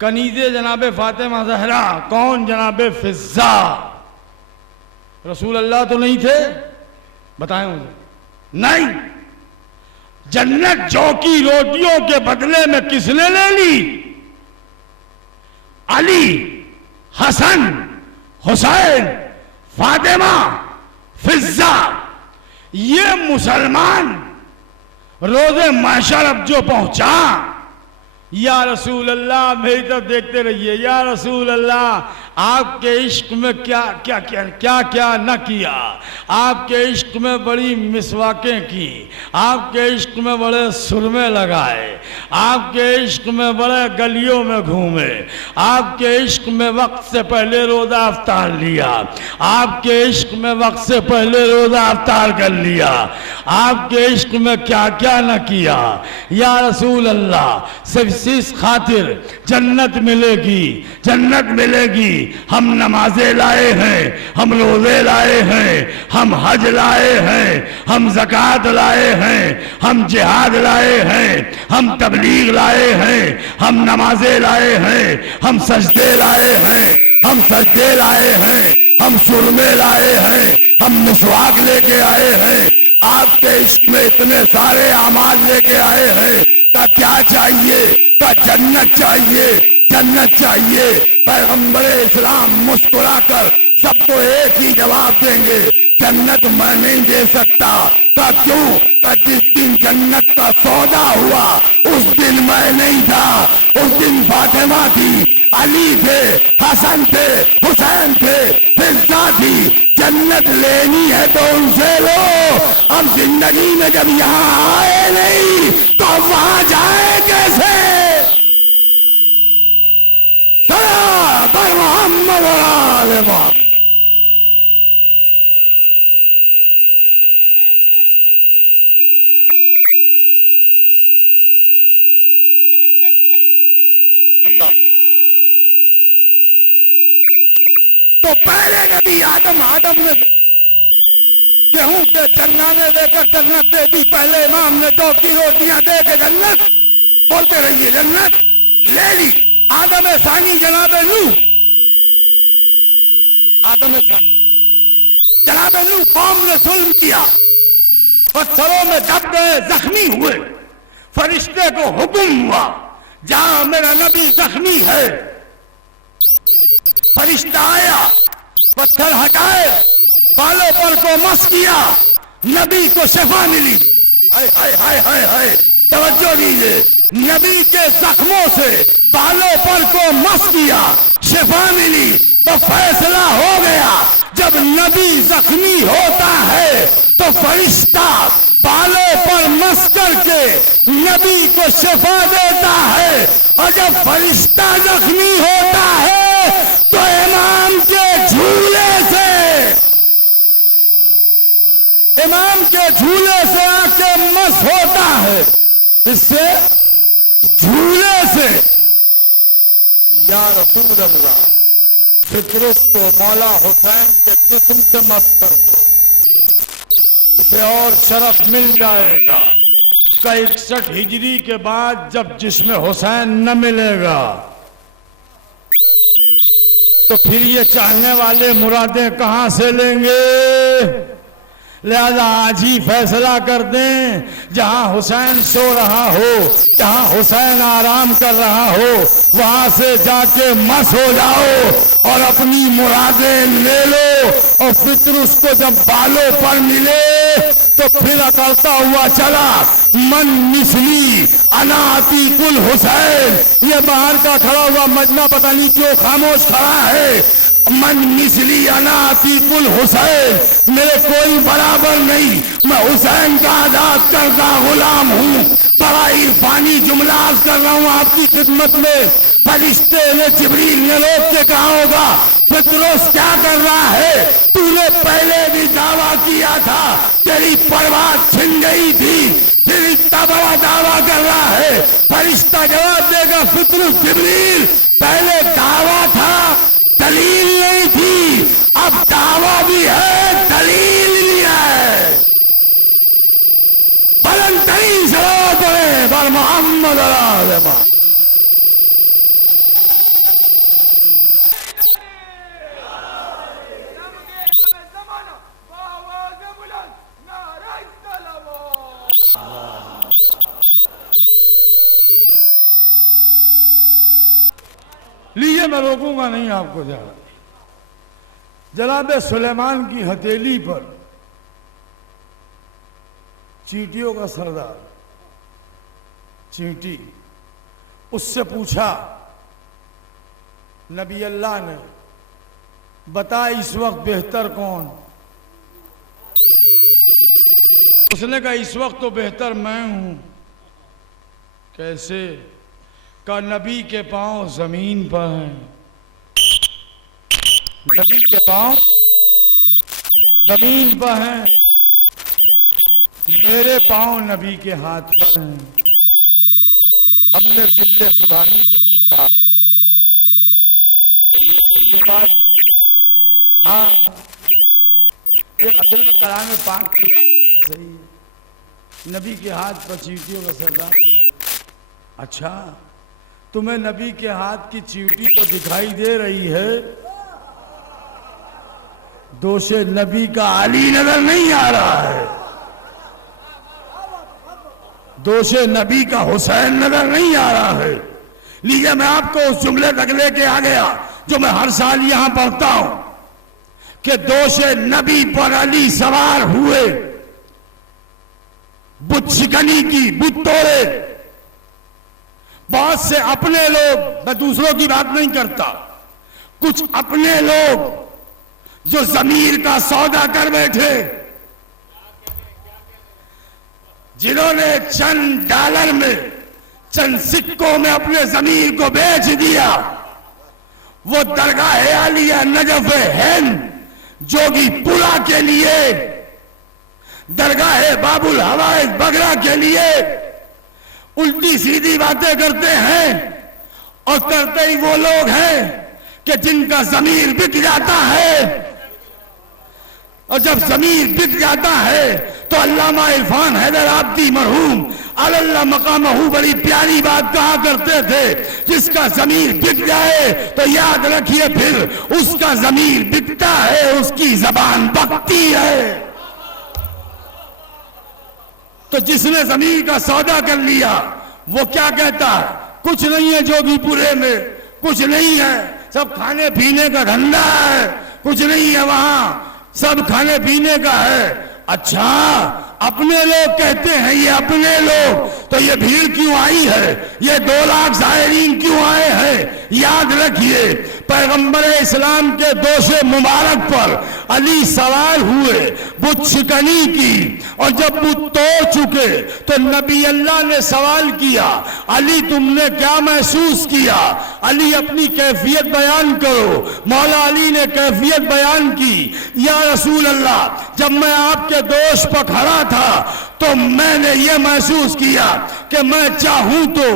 کنیز جناب فاطمہ زہرا کون؟ جناب فضہ. رسول اللہ تو نہیں تھے؟ بتائیں مجھے. نہیں. جنت جو کی روٹیوں کے بدلے میں کس نے لے لی؟ علی, حسن, حسین, فاطمہ, فضہ. یہ مسلمان روز محشر اب جو پہنچا, یا رسول اللہ میری طرف دیکھتے رہیے, یا رسول اللہ آپ کے عشق میں کیا نہ کیا. آپ کے عشق میں بڑی مسواکیں کی, آپ کے عشق میں بڑے سرمے لگائے, آپ کے عشق میں بڑے گلیوں میں گھومے, آپ کے عشق میں وقت سے پہلے روزہ افطار لیا, آپ کے عشق میں وقت سے پہلے روزہ افطار کر لیا, آپ کے عشق میں کیا نہ کیا. یا رسول اللہ صرف اس خاطر جنت ملے گی, جنت ملے گی. ہم نمازیں لائے ہیں, ہم روزے لائے ہیں, ہم حج لائے ہیں, ہم زکوٰۃ لائے ہیں, ہم جہاد لائے ہیں, ہم تبلیغ لائے ہیں, ہم نمازیں لائے ہیں, ہم سجدے لائے ہیں, ہم سجدے لائے ہیں, ہم سرمے لائے ہیں, ہم مسواک لے کے آئے ہیں. آپ کے عشق میں اتنے سارے اعمال لے کے آئے ہیں. کیا چاہیے؟ جنت چاہیے, جنت چاہیے. پیغمبر اسلام مسکرا کر سب کو ایک ہی جواب دیں گے, جنت میں نہیں دے سکتا. کیوں؟ جس دن جنت کا سودا ہوا اس دن میں نہیں تھا, اس دن فاطمہ تھی, علی تھے, حسن تھے, حسین تھے, فضہ تھی. جنت لینی ہے تو ان سے لو. اب زندگی میں جب یہاں آئے نہیں تو وہاں جائے کیسے؟ سلام پر محمد و آل محمد. تو پہلے نبی آدم نے گیہوں کے چنگانے دے کر جنت دے دی. پہلے امام نے جو کی روٹیاں دے کے جنت, بولتے رہیے, جنت لے لی. آدم ثانی جناب نوح, آدم ثانی جناب نوح, قوم نے ظلم کیا, پتھروں میں دب گئے, زخمی ہوئے. فرشتے کو حکم ہوا جہاں میرا نبی زخمی ہے. فرشتہ آیا, پتھر ہٹائے, بالوں پر کو مس کیا, نبی کو شفا ملی. ہائے ہائے ہائے ہائے ہائے, توجہ دیجیے. نبی کے زخموں سے بالوں پر کو مس کیا, شفا ملی, تو فیصلہ ہو گیا. جب نبی زخمی ہوتا ہے تو فرشتہ بالوں پر مس کر کے نبی کو شفا دیتا ہے, اور جب فرشتہ زخمی ہوتا ہے تو امام کے جھولے سے آ کے مس ہوتا ہے. اس سے جھولے سے یا رسول اللہ فطرت کو مولا حسین کے جسم سے مس کر دو, اسے اور شرف مل جائے گا. 61 ہجری کے بعد جب جسم حسین نہ ملے گا تو پھر یہ چاہنے والے مرادیں کہاں سے لیں گے؟ لہذا آج ہی فیصلہ کر دیں، جہاں حسین سو رہا ہو، جہاں حسین آرام کر رہا ہو، وہاں سے جا کے مس ہو جاؤ اور اپنی مرادیں لے لو، اور فطر اس کو جب بالوں پر ملے تو پھر اکڑتا ہوا چلا، من مثلی انا عتیق الحسین۔ یہ باہر کا کھڑا ہوا مجمع پتہ نہیں کیوں خاموش کھڑا ہے۔ من مثلی انا عتیق الحسین، میرے کوئی برابر نہیں، میں حسین کا آزاد کردہ غلام ہوں۔ بڑا عرفانی جملہ عرض کر رہا ہوں آپ کی خدمت میں۔ فرشتے نے جبریل نے روک کے کہا ہوگا پطرس کیا کر رہا ہے؟ تو نے پہلے بھی دعویٰ کیا تھا، تیری پرواز چھن گئی تھی، پھر اتنا بڑا دعویٰ کر رہا ہے۔ فرشتہ جواب دے گا پطرس جبریل پہلے دعویٰ تھا، دلیل نہیں تھی، اب دعویٰ بھی ہے، دلیل بھی ہے۔ بلند ترین صلوات پڑھیں بر محمد علیہ وسلم۔ لیجیے میں روکوں گا نہیں آپ کو زیادہ۔ جناب سلیمان کی ہتھیلی پر چینٹیوں کا سردار چینٹی، اس سے پوچھا نبی اللہ نے، بتا اس وقت بہتر کون؟ اس نے کہا اس وقت تو بہتر میں ہوں۔ کیسے؟ کہ نبی کے پاؤں زمین پر ہیں، نبی کے پاؤں زمین پر ہیں، میرے پاؤں نبی کے ہاتھ پر ہیں۔ ہم نے ذل سبحانی سے پوچھا کہ یہ صحیح ہے بات؟ ہاں، یہ اصل میں کلام پاک کی بات ہے، صحیح ہے، نبی کے ہاتھ پر چینٹیوں کا سردار ہے۔ اچھا، تمہیں نبی کے ہاتھ کی چینٹی تو دکھائی دے رہی ہے، دوش نبی کا علی نظر نہیں آ رہا ہے، دوش نبی کا حسین نظر نہیں آ رہا ہے۔ لیجئے میں آپ کو اس جملے تک لے کے آ گیا جو میں ہر سال یہاں پڑھتا ہوں کہ دوش نبی پر علی سوار ہوئے، بت شکنی کی، بت توڑے۔ بہت سے اپنے لوگ، میں دوسروں کی بات نہیں کرتا، کچھ اپنے لوگ جو ضمیر کا سودا کر بیٹھے، جنہوں نے چند ڈالر میں، چند سکوں میں اپنے ضمیر کو بیچ دیا، وہ درگاہ عالیہ نجف ہند جوگی پورا کے لیے، درگاہ باب الحوائج بگرا کے لیے الٹی سیدھی باتیں کرتے ہیں، اور کرتے ہی وہ لوگ ہیں کہ جن کا ضمیر بک جاتا ہے، اور جب ضمیر بک جاتا ہے تو علامہ عرفان حیدر آبادی مرحوم اللہ مقامہ بڑی پیاری بات کہا کرتے تھے، جس کا ضمیر بک جائے تو یاد رکھیے پھر اس کا ضمیر بکتا ہے، اس کی زبان بکتی ہے۔ تو جس نے ضمیر کا سودا کر لیا وہ کیا کہتا ہے؟ کچھ نہیں ہے جوگی پورے میں، کچھ نہیں ہے، سب کھانے پینے کا دھندا ہے، کچھ نہیں ہے وہاں، سب کھانے پینے کا ہے۔ اچھا، اپنے لوگ کہتے ہیں، یہ اپنے لوگ، تو یہ بھیڑ کیوں آئی ہے؟ یہ 2 لاکھ زائرین کیوں آئے ہیں؟ یاد رکھیے پیغمبر اسلام کے دوش مبارک پر علی سوار ہوئے بت شکنی کی، اور جب بت توڑ چکے تو نبی اللہ نے سوال کیا، علی تم نے کیا محسوس کیا؟ علی اپنی کیفیت بیان کرو۔ مولا علی نے کیفیت بیان کی، یا رسول اللہ جب میں آپ کے دوش پر کھڑا تھا تو میں نے یہ محسوس کیا کہ میں چاہوں تو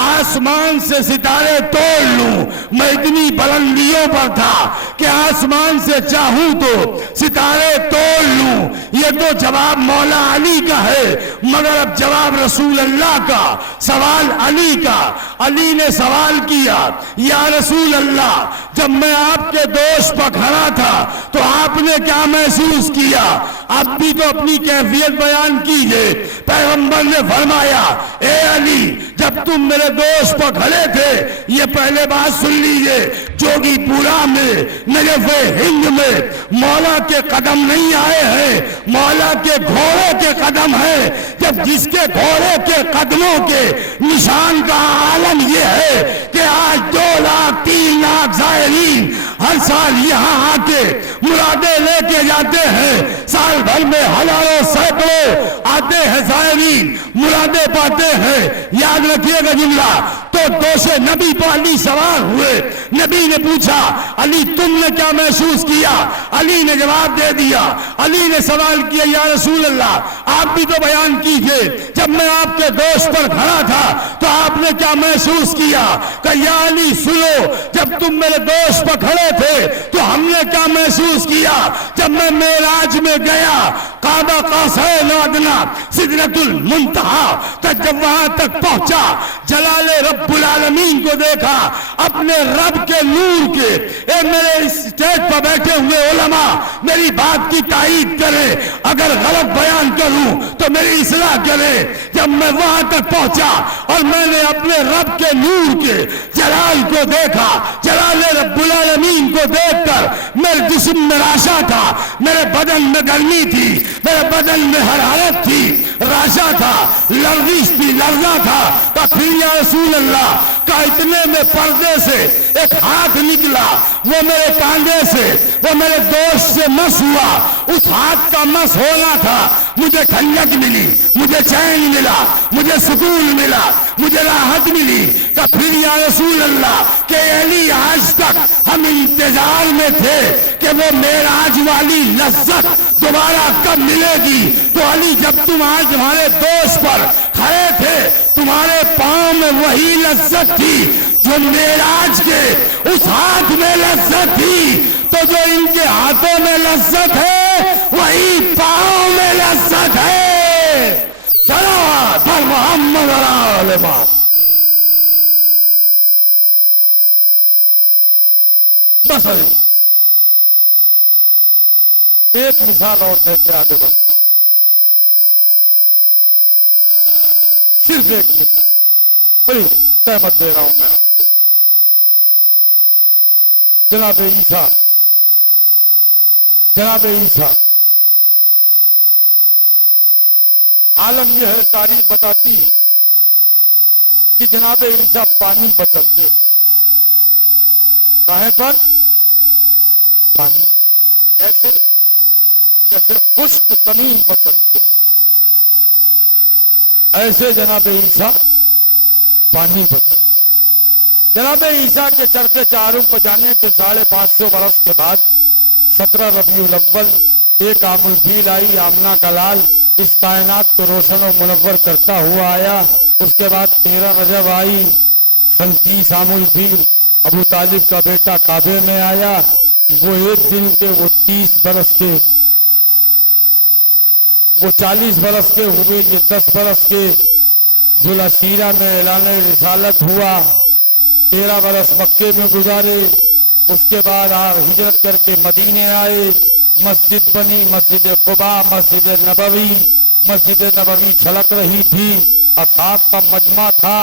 آسمان سے ستارے توڑ لوں. میں اتنی بلندیوں پر تھا کہ آسمان سے چاہوں تو ستارے توڑ لوں. یہ تو جواب مولا علی کا ہے، مگر اب جواب رسول اللہ کا، سوال علی کا. علی نے سوال کیا، یا رسول اللہ جب میں آپ کے دوست پر کھڑا تھا تو آپ نے کیا محسوس کیا؟ آپ بھی تو اپنی کیفیت بیان کیجئے. پیغمبر نے فرمایا، اے علی جب تم میرے دوست پر کھڑے تھے، یہ پہلے بات سن لیجئے، جوگی پورا میں، نجف ہند میں مولا کے قدم نہیں آئے ہیں، مولا کے گھوڑے کے قدم ہیں. جب جس کے گھوڑے کے قدموں کے نشان کا عالم یہ ہے کہ آج 2 لاکھ 3 لاکھ زائرین ہر سال یہاں آ کے مرادیں لے کے جاتے ہیں. سال بھر میں ہزاروں سینکڑوں آتے ہیں زائرین، مرادیں پاتے ہیں. یاد رکھیے گا جملہ. تو دوش نبی پر علی سوار ہوئے. نبی نے پوچھا، علی تم نے کیا محسوس کیا؟ علی نے جواب دے دیا. علی نے سوال کیا، یا رسول اللہ آپ بھی تو بیان کیجئے، جب میں آپ کے دوست پر کھڑا تھا تو آپ نے کیا محسوس کیا؟ کہ یا علی سنو، جب تم میرے دوست پر کھڑے تھے تو ہم نے کیا محسوس کیا؟ جب میں معراج میں گیا، قاب قوسین ادنی سدرۃ المنتہا تک، جب وہاں تک پہنچا، جلال رب العالمین کو دیکھا، اپنے رب کے نور کے. اے میرے اسٹیج پر بیٹھے ہوئے علماء میری بات کی تائید کریں، اگر غلط بیان کروں تو میری اصلاح کریں. جب میں وہاں تک پہنچا اور میں نے اپنے رب کے نور کے جلال کو دیکھا، جلال رب العالمین کو دیکھ کر میرے جسم میں راشا تھا، میرے بدن میں گرمی تھی، میرے بدن میں حرارت تھی، راشا تھا، لرزش تھی، لرزہ تھا. تو پھر یا رسول اللہ کا اتنے میں پردے سے ایک ہاتھ نکلا، وہ میرے کاندھے سے، وہ میرے دوست سے مس ہوا. اس ہاتھ کا مس ہونا تھا، مجھے ٹھنڈک ملی، مجھے چین ملا، مجھے سکون ملا، مجھے راحت ملی. کہ پھر یا رسول اللہ کہ علی آج تک ہم انتظار میں تھے کہ وہ معراج والی لذت دوبارہ کب ملے گی. تو علی جب تم آج ہمارے دوست پر کھڑے تھے، تمہارے پاؤں میں وہی لذت تھی جو معراج کے اس ہاتھ میں لذت تھی. تو جو ان کے ہاتھوں میں لذت ہے وہی پاؤں میں لذت ہے. صلوات بر محمد و آل محمد. بس ایک مثال اور دے کے آگے بڑھتا ہوں، صرف ایک مثال، بڑی سہمت دے رہا ہوں میں آپ کو. جناب عیسیٰ عالم یہ ہے، تاریخ بتاتی ہے کہ جناب عیسیٰ پانی پر چلتے تھے. کہاں پر؟ پانی. کیسے؟ جیسے خشک زمین پر چلتے ہیں، ایسے جناب عیسیٰ پانی پر چلتے ہیں. جناب عیسیٰ کے چرخے چاروں پر جانے کے 550 برس کے بعد 17 ربیع الاول ایک عام الفیل آئی، آمنہ کا لال اس کائنات کو روشن و منور کرتا ہوا آیا. اس کے بعد 13 رجب آئی، سن 30 عام الفیل ابو طالب کا بیٹا کعبے میں آیا. وہ ایک دن کے، وہ 30 برس کے، وہ 40 برس کے ہوئے، یہ 10 برس کے. ذوالعشیرہ میں اعلان رسالت ہوا، 13 برس مکے میں گزارے. اس کے بعد ہجرت کر کے مدینے آئے، مسجد بنی، مسجد قباء، مسجد نبوی چھلک رہی تھی، اصحاب کا مجمع تھا.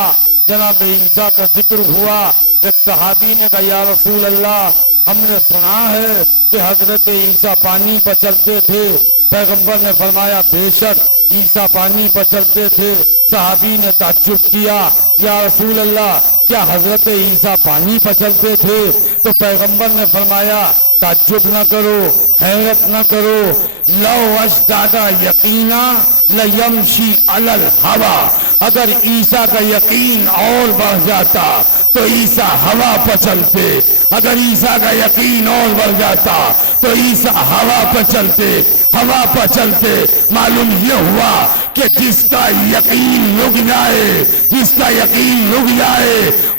جناب عیسیٰ کا ذکر ہوا. ایک صحابی نے کہا، یا رسول اللہ ہم نے سنا ہے کہ حضرت عیسیٰ پانی پر چلتے تھے. پیغمبر نے فرمایا، بے شک عیسیٰ پانی پر چلتے تھے. صحابی نے تعجب کیا، یا رسول اللہ کیا حضرت عیسیٰ پانی پر چلتے تھے؟ تو پیغمبر نے فرمایا، تعجب نہ کرو، حیرت نہ کرو، لو ازداد یقینا لیمشی علی الہوا. اگر عیسیٰ کا یقین اور بڑھ جاتا تو عیسیٰ ہوا پر چلتے، اگر عیسیٰ کا یقین اور بڑھ جاتا تو عیسیٰ ہوا پر چلتے معلوم یہ ہوا کہ جس کا یقین رک جائے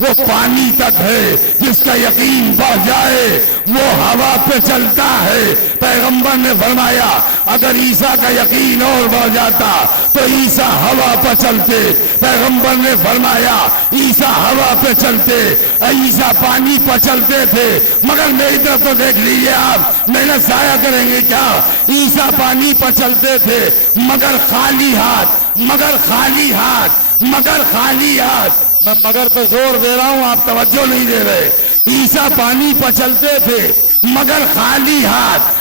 وہ پانی تک ہے، جس کا یقین بڑھ جائے وہ ہوا پہ چلتا ہے۔ پیغمبر نے فرمایا اگر عیسیٰ کا یقین اور بڑھ جاتا تو عیسیٰ ہوا پہ چلتے۔ پیغمبر نے فرمایا عیسیٰ ہوا پہ چلتے، عیسیٰ پانی پر چلتے تھے، مگر میری طرف تو دیکھ لیجیے آپ، محنت ضائع کریں گے کیا؟ عیسیٰ پانی پر چلتے تھے مگر خالی ہاتھ۔ میں مگر پہ زور دے رہا ہوں، آپ توجہ نہیں دے رہے۔ عیسیٰ پانی پر چلتے تھے مگر خالی ہاتھ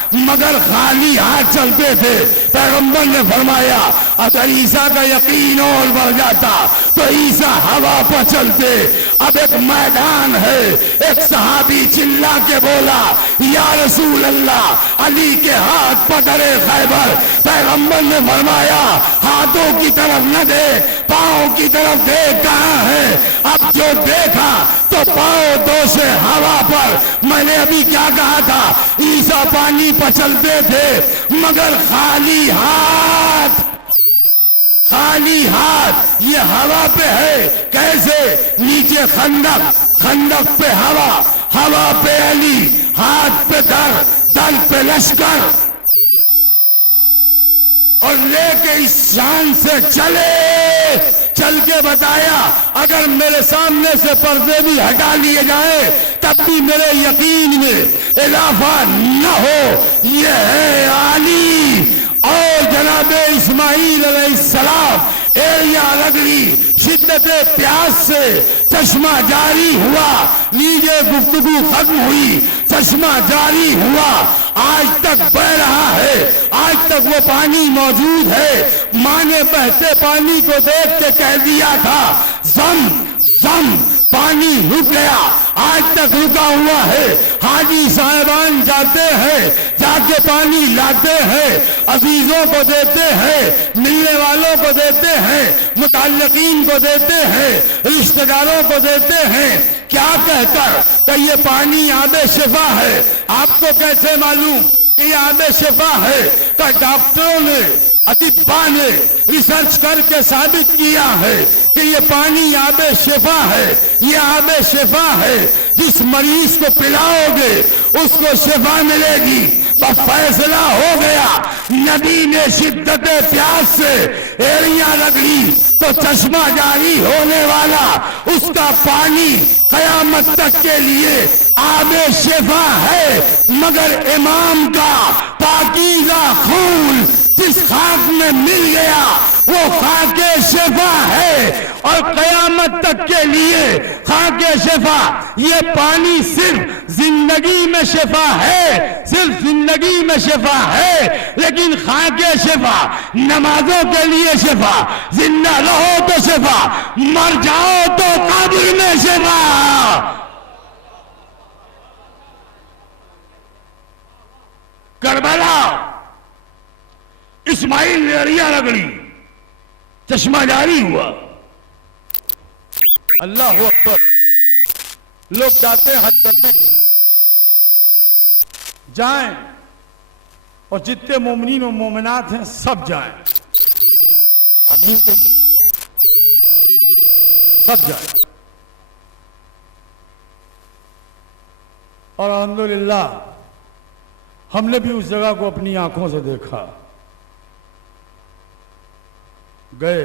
چلتے تھے۔ پیغمبر نے فرمایا اگر عیسیٰ کا یقین اور بڑھ جاتا تو عیسیٰ ہوا پر چلتے۔ اب ایک میدان ہے، ایک صحابی چلا کے بولا یا رسول اللہ، علی کے ہاتھ پکڑے خیبر۔ پیغمبر نے فرمایا ہاتھوں کی طرف نہ دے، پاؤں کی طرف دیکھ کہاں ہے۔ اب جو دیکھا تو پاؤں دو سے ہوا پر۔ میں نے ابھی کیا کہا تھا؟ عیسیٰ پانی پر چلتے تھے مگر خالی ہاتھ، یہ ہوا پہ ہے۔ کیسے؟ نیچے خندق پہ ہوا پہ علی، ہاتھ پہ در پہ لشکر، اور لے کے اس شان سے چل کے بتایا اگر میرے سامنے سے پردے بھی ہٹا لیے جائیں تب بھی میرے یقین میں اضافہ نہ ہو۔ یہ ہے علی اور جناب اسماعیل علیہ السلام۔ ایریا رگڑی، شدت پیاس سے چشمہ جاری ہوا، نیچے گفتگو ختم ہوئی، چشمہ جاری ہوا، آج تک بہ رہا ہے، آج تک وہ پانی موجود ہے۔ ماں نے بہتے پانی کو دیکھ کے کہہ دیا تھا زم زم، پانی رک گیا، آج تک رکا ہوا ہے۔ حاجی صاحبان جاتے ہیں، جا کے پانی لاتے ہیں، عزیزوں کو دیتے ہیں، ملنے والوں کو دیتے ہیں، متعلقین کو دیتے ہیں، رشتہ داروں کو دیتے ہیں، کیا کہہ کر کہ یہ پانی آب شفا ہے۔ آپ کو کیسے معلوم کہ یہ آب شفا ہے؟ کہ ڈاکٹروں نے، اطباء نے ریسرچ کر کے ثابت کیا ہے کہ یہ پانی آب شفا ہے، یہ آب شفا ہے۔ جس مریض کو پلاؤ گے اس کو شفا ملے گی۔ بس فیصلہ ہو گیا، نبی نے شدت پیاس سے ایڑیاں رگڑی تو چشمہ جاری ہونے والا اس کا پانی قیامت تک کے لیے آب شفا ہے۔ مگر امام کا پاکیزہ خون جس خاک میں مل گیا وہ خاک شفا ہے، اور قیامت تک کے لیے خاک شفا۔ یہ پانی صرف زندگی میں شفا ہے، صرف زندگی میں شفا ہے، لیکن خاک شفا نمازوں کے لیے شفا، زندہ رہو تو شفا، مر جاؤ تو قبر میں شفا۔ کربلا اسماعیل نے اڑیاں رگڑی، چشمہ جاری ہوا۔ اللہ اکبر۔ لوگ جاتے ہیں حج کرنے کے لیے، جائیں، اور جتنے مومنین و مومنات ہیں سب جائیں، آمین کہیے، سب جائیں۔ اور الحمدللہ ہم نے بھی اس جگہ کو اپنی آنکھوں سے دیکھا، گئے۔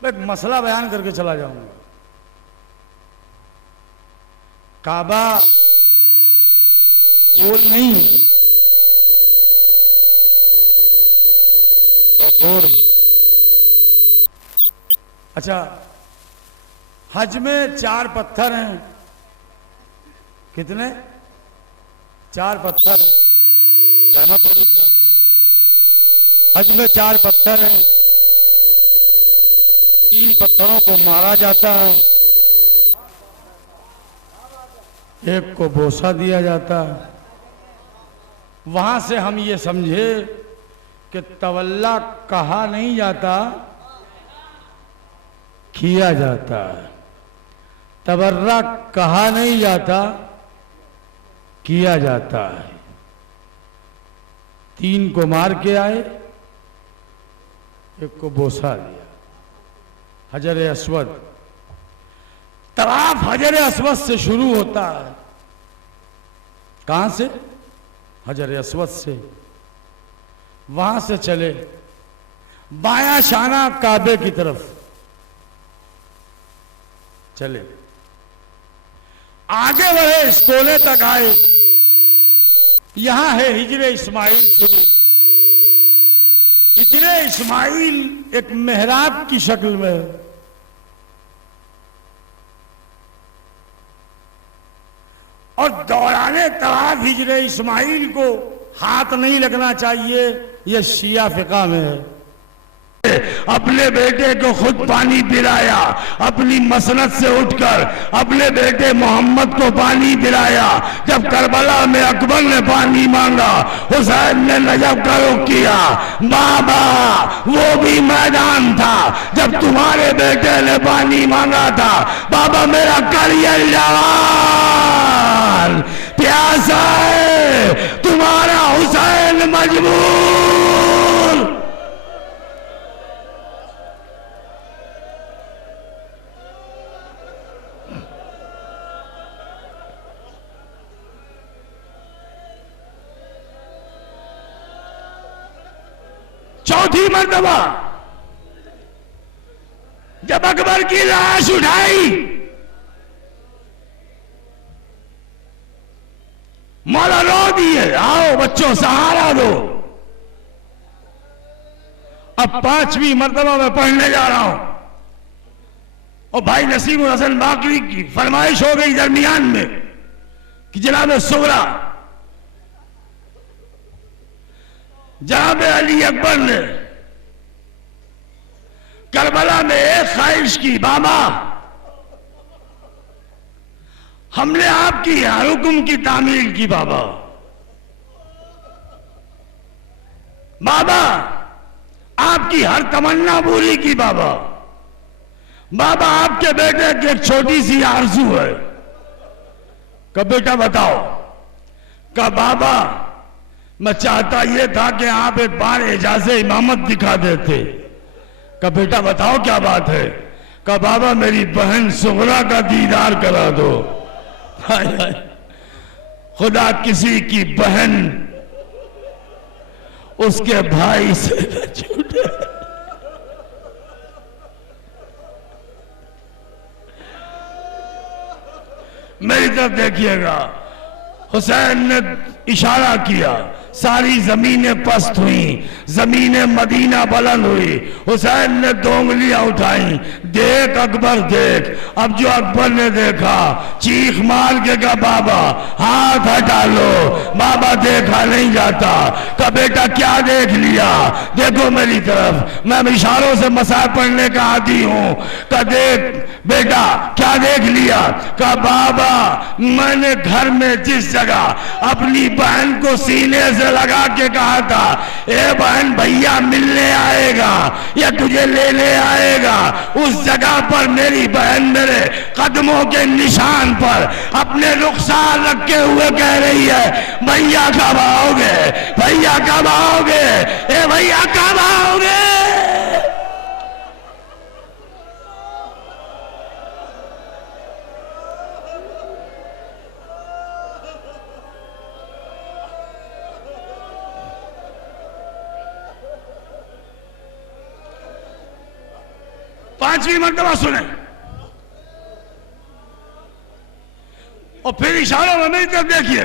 میں ایک مسئلہ بیان کر کے چلا جاؤں گا۔ کعبہ گول نہیں ہے، چوکور ہے۔ اچھا، حج میں 4 پتھر ہیں، کتنے؟ 4 پتھر ہیں۔ زحمت ہو رہی ہے آپ کو؟ حج میں 4 پتھر ہیں، 3 پتھروں کو مارا جاتا ہے، ایک کو بوسہ دیا جاتا ہے۔ وہاں سے ہم یہ سمجھے کہ تولا کہا نہیں جاتا، کیا جاتا ہے۔ تبرک کہا نہیں جاتا، کیا جاتا ہے. 3 کو مار کے آئے, 1 کو بوسہ دیا. حجر اسود, طواف حجر اسود سے شروع ہوتا ہے. کہاں سے؟ حجر اسود سے. وہاں سے چلے بایاں شانہ کعبے کی طرف چلے, آگے بڑھے اسکولے تک آئے. یہاں ہے ہجر اسماعیل شروع. ہجر اسماعیل ایک محراب کی شکل میں ہے. اور دورانے طواف ہجر اسماعیل کو ہاتھ نہیں لگنا چاہیے, یہ شیعہ فقہ میں ہے. اپنے بیٹے کو خود پانی پلایا, اپنی مسند سے اٹھ کر اپنے بیٹے محمد کو پانی پلایا. جب کربلا میں اکبر نے پانی مانگا, حسین نے نجف کا رخ کیا. بابا وہ بھی میدان تھا جب تمہارے بیٹے نے پانی مانگا تھا. بابا میرا کریئر جوان پیاسا ہے, تمہارا حسین مجبور. چوتھی مرتبہ جب اکبر کی لاش اٹھائی, مولا رو دیے, آؤ بچوں سہارا دو. اب 5ویں مرتبہ میں پڑھنے جا رہا ہوں, اور بھائی نسیم الحسن باقری کی فرمائش ہو گئی درمیان میں کہ جناب صغرا جناب علی اکبر نے کربلا میں ایک خواہش کی, بابا ہم نے آپ کی ہر حکم کی تعمیل کی. بابا بابا آپ کی ہر تمنا پوری کی. بابا بابا آپ کے بیٹے کی ایک چھوٹی سی آرزو ہے. کہ بیٹا بتاؤ. کہ بابا میں چاہتا یہ تھا کہ آپ ایک بار اعجاز امامت دکھا دیتے. کہ بیٹا بتاؤ کیا بات ہے. کہ بابا میری بہن صغرا کا دیدار کرا دو. خدا کسی کی بہن اس کے بھائی سے نہ چھوٹے. میری طرف دیکھیے گا. حسین نے اشارہ کیا, ساری زمینیں پست ہوئیں, زمینیں مدینہ بلند ہوئی. حسین نے 2 انگلیاں اٹھائیں, دیکھ اکبر دیکھ. اب جو اکبر نے دیکھا چیخ مار کے کہا بابا ہاتھ ہٹا لو. بابا دیکھا نہیں جاتا. کہا بیٹا کیا دیکھ لیا. دیکھو میری طرف, میں اشاروں سے مسائل پڑھنے کا عادی ہوں. کہا دیکھ بیٹا کیا دیکھ لیا. کہا بابا میں نے گھر میں جس جگہ اپنی بہن کو سینے سے لگا کے کہا تھا اے بہن بھیا ملنے آئے گا یا تجھے لینے آئے گا, اس جگہ پر میری بہن میرے قدموں کے نشان پر اپنے رخسار رکھے ہوئے کہہ رہی ہے بھیا کب آؤ گے, بھیا کب آؤ گے, اے بھیا کب آؤ گے. پانچویں مرتبہ سنیں اور پھر اشاروں میں میری طرف دیکھیے.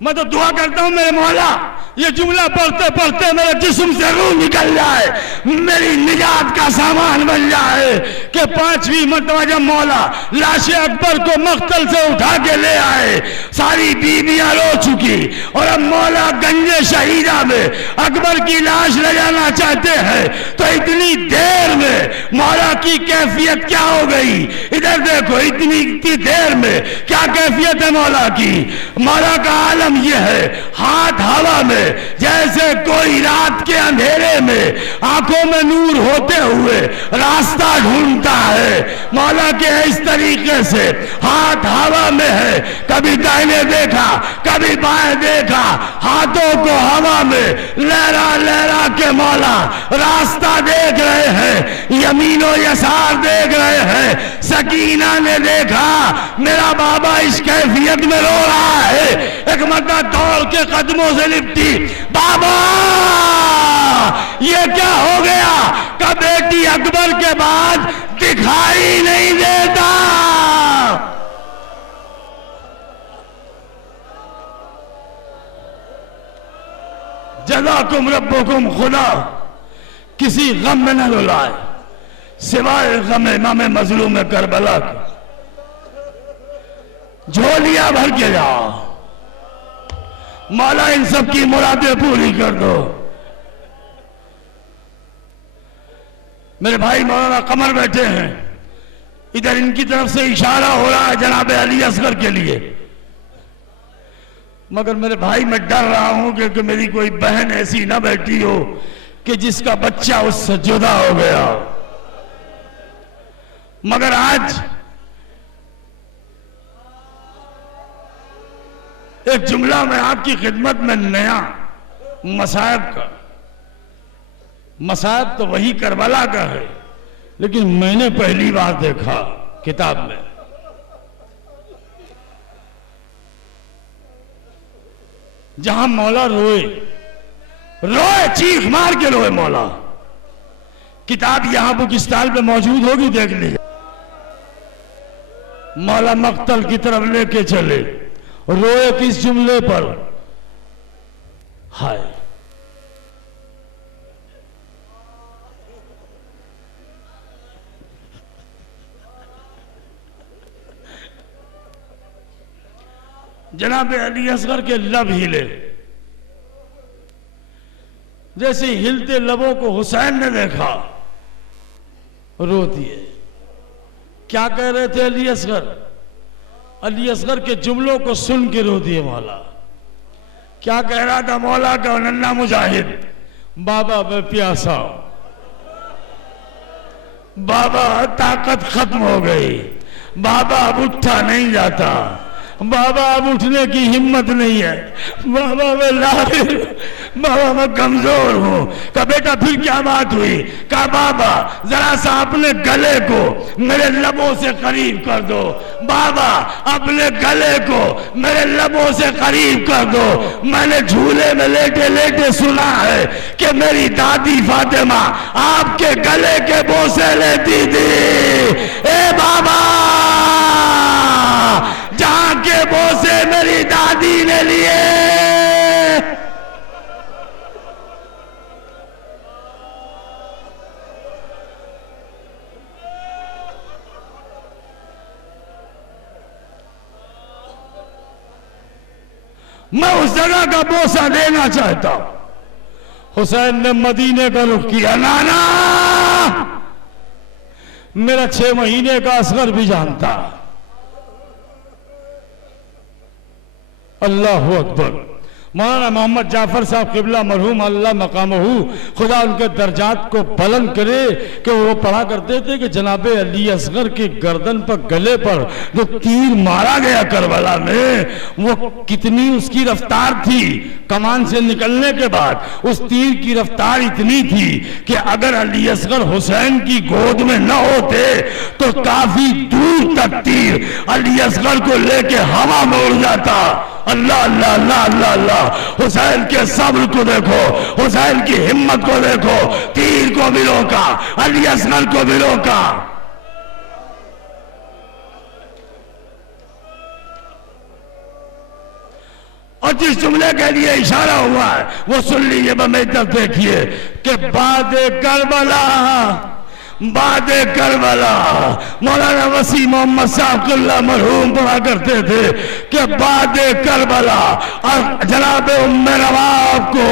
میں تو دعا کرتا ہوں میرے مولا یہ جملہ پڑھتے پڑھتے میرے جسم سے روح نکل جائے, میری نجات کا سامان بن جائے. کہ 5ویں مرتبہ جب مولا لاش اکبر کو مقتل سے اٹھا کے لے آئے, ساری بیویاں رو چکی, اور اب مولا گنج شہیدہ میں اکبر کی لاش لے جانا چاہتے ہیں, تو اتنی دیر میں مولا کی کیفیت کیا ہو گئی. ادھر دیکھو اتنی دیر میں کیا کیفیت ہے مولا کی. مولا کا عالم یہ ہے ہاتھ ہوا میں جیسے کوئی رات کے اندھیرے میں آنکھوں میں نور ہوتے ہوئے راستہ ڈھونڈتا ہے. مولا کے اس طریقے سے ہاتھ ہوا میں ہے, کبھی دائیں دیکھا کبھی بائیں دیکھا, ہاتھوں کو ہوا میں لہرا لہرا کے مولا راستہ دیکھ رہے ہیں, یمین و یسار دیکھ رہے ہیں. سکینہ نے دیکھا میرا بابا اس کیفیت میں رو رہا ہے, ایک مرتبہ دوڑ کے قدموں سے لپٹی, بابا یہ کیا ہو گیا؟ کہ بیٹی اکبر کے بعد دکھائی نہیں دیتا. جزاکم ربکم, خدا کسی غم میں نہ رلائے سوائے غم امام مظلوم کربلا کا. جھولیاں بھر کے جاؤ, مولا ان سب کی مرادیں پوری کر دو. میرے بھائی مولانا قمر بیٹھے ہیں, ادھر ان کی طرف سے اشارہ ہو رہا ہے جناب علی اصغر کے لیے, مگر میرے بھائی میں ڈر رہا ہوں کہ میری کوئی بہن ایسی نہ بیٹھی ہو کہ جس کا بچہ اس سے جدا ہو گیا. مگر آج ایک جملہ میں آپ کی خدمت میں نیا مصائب کا, مصائب تو وہی کربلا کا ہے لیکن میں نے پہلی بار دیکھا کتاب میں. جہاں مولا روئے روئے چیخ مار کے روئے مولا. کتاب یہاں بک اسٹال پہ موجود ہوگی, دیکھ لیجیے. مولا مقتل کی طرف لے کے چلے, روئے کس جملے پر؟ ہائے جناب علی اصغر کے لب ہلے, جیسے ہلتے لبوں کو حسین نے دیکھا رو دیے. کیا کہہ رہے تھے علی اصغر؟ علی اصغر کے جملوں کو سن کے رو دیے مولا. کیا کہہ رہا تھا مولا کا ننھا مجاہد؟ بابا میں پیاسا ہوں, بابا طاقت ختم ہو گئی, بابا اب اٹھا نہیں جاتا, بابا اب اٹھنے کی ہمت نہیں ہے, بابا میں لاغر, بابا میں کمزور ہوں. کہا بیٹا پھر کیا بات ہوئی؟ کہا بابا ذرا سا اپنے گلے کو میرے لبوں سے قریب کر دو, بابا اپنے گلے کو میرے لبوں سے قریب کر دو. میں نے جھولے میں لیٹے لیٹے سنا ہے کہ میری دادی فاطمہ آپ کے گلے کے بوسے لیتی تھی. اے بابا جہاں کے بوسے میری دادی نے لیے, میں اس جگہ کا بوسہ دینا چاہتا ہوں. حسین نے مدینے کا رخ کیا. نانا میرا 6 مہینے کا اصغر بھی جانتا. اللہ اکبر. مولانا محمد جعفر صاحب قبلہ مرحوم اللہ مقامہ, خدا ان کے درجات کو بلند کرے, کہ وہ پڑھا کرتے تھے کہ جناب علی اصغر کی گردن پر گلے پر جو تیر مارا گیا کربلا میں, وہ کتنی اس کی رفتار تھی. کمان سے نکلنے کے بعد اس تیر کی رفتار اتنی تھی کہ اگر علی اصغر حسین کی گود میں نہ ہوتے تو کافی دور تک تیر علی اصغر کو لے کے ہوا میں اڑ جاتا. اللہ اللہ اللہ اللہ اللہ. حسین کے صبر کو دیکھو, حسین کی ہمت کو دیکھو, تیر کو بھی روکا, علی اصغر کو بھی روکا. اور جس جملے کے لیے اشارہ ہوا ہے وہ سن لیجیے, میں طرف دیکھیے کہ بعد کربلا بعد کربلا مولانا وسیع محمد صاحب اللہ مرحوم پڑھا کرتے تھے کہ بعد کربلا اور جناب ام رواب کو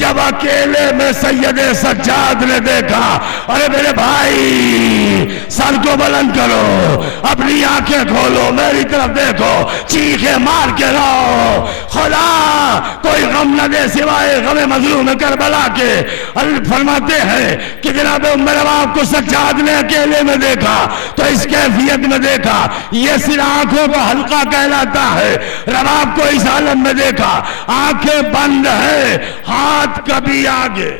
جب اکیلے میں سید سجاد نے دیکھا، ارے میرے بھائی سر کو بلند کرو، اپنی آنکھیں کھولو، میری طرف دیکھو، چیخیں مار کے رہو، خدا کوئی غم نہ دے سوائے غم مظلوم کربلا کے۔ فرماتے ہیں کہ جناب ام رواب کو سجاد نے اکیلے میں دیکھا تو اس کیفیت میں دیکھا، یہ صرف آنکھوں کا حلقہ کہلاتا ہے۔ رواب کو اس عالم میں دیکھا، آنکھیں بند ہیں، ہاتھ کبھی آگے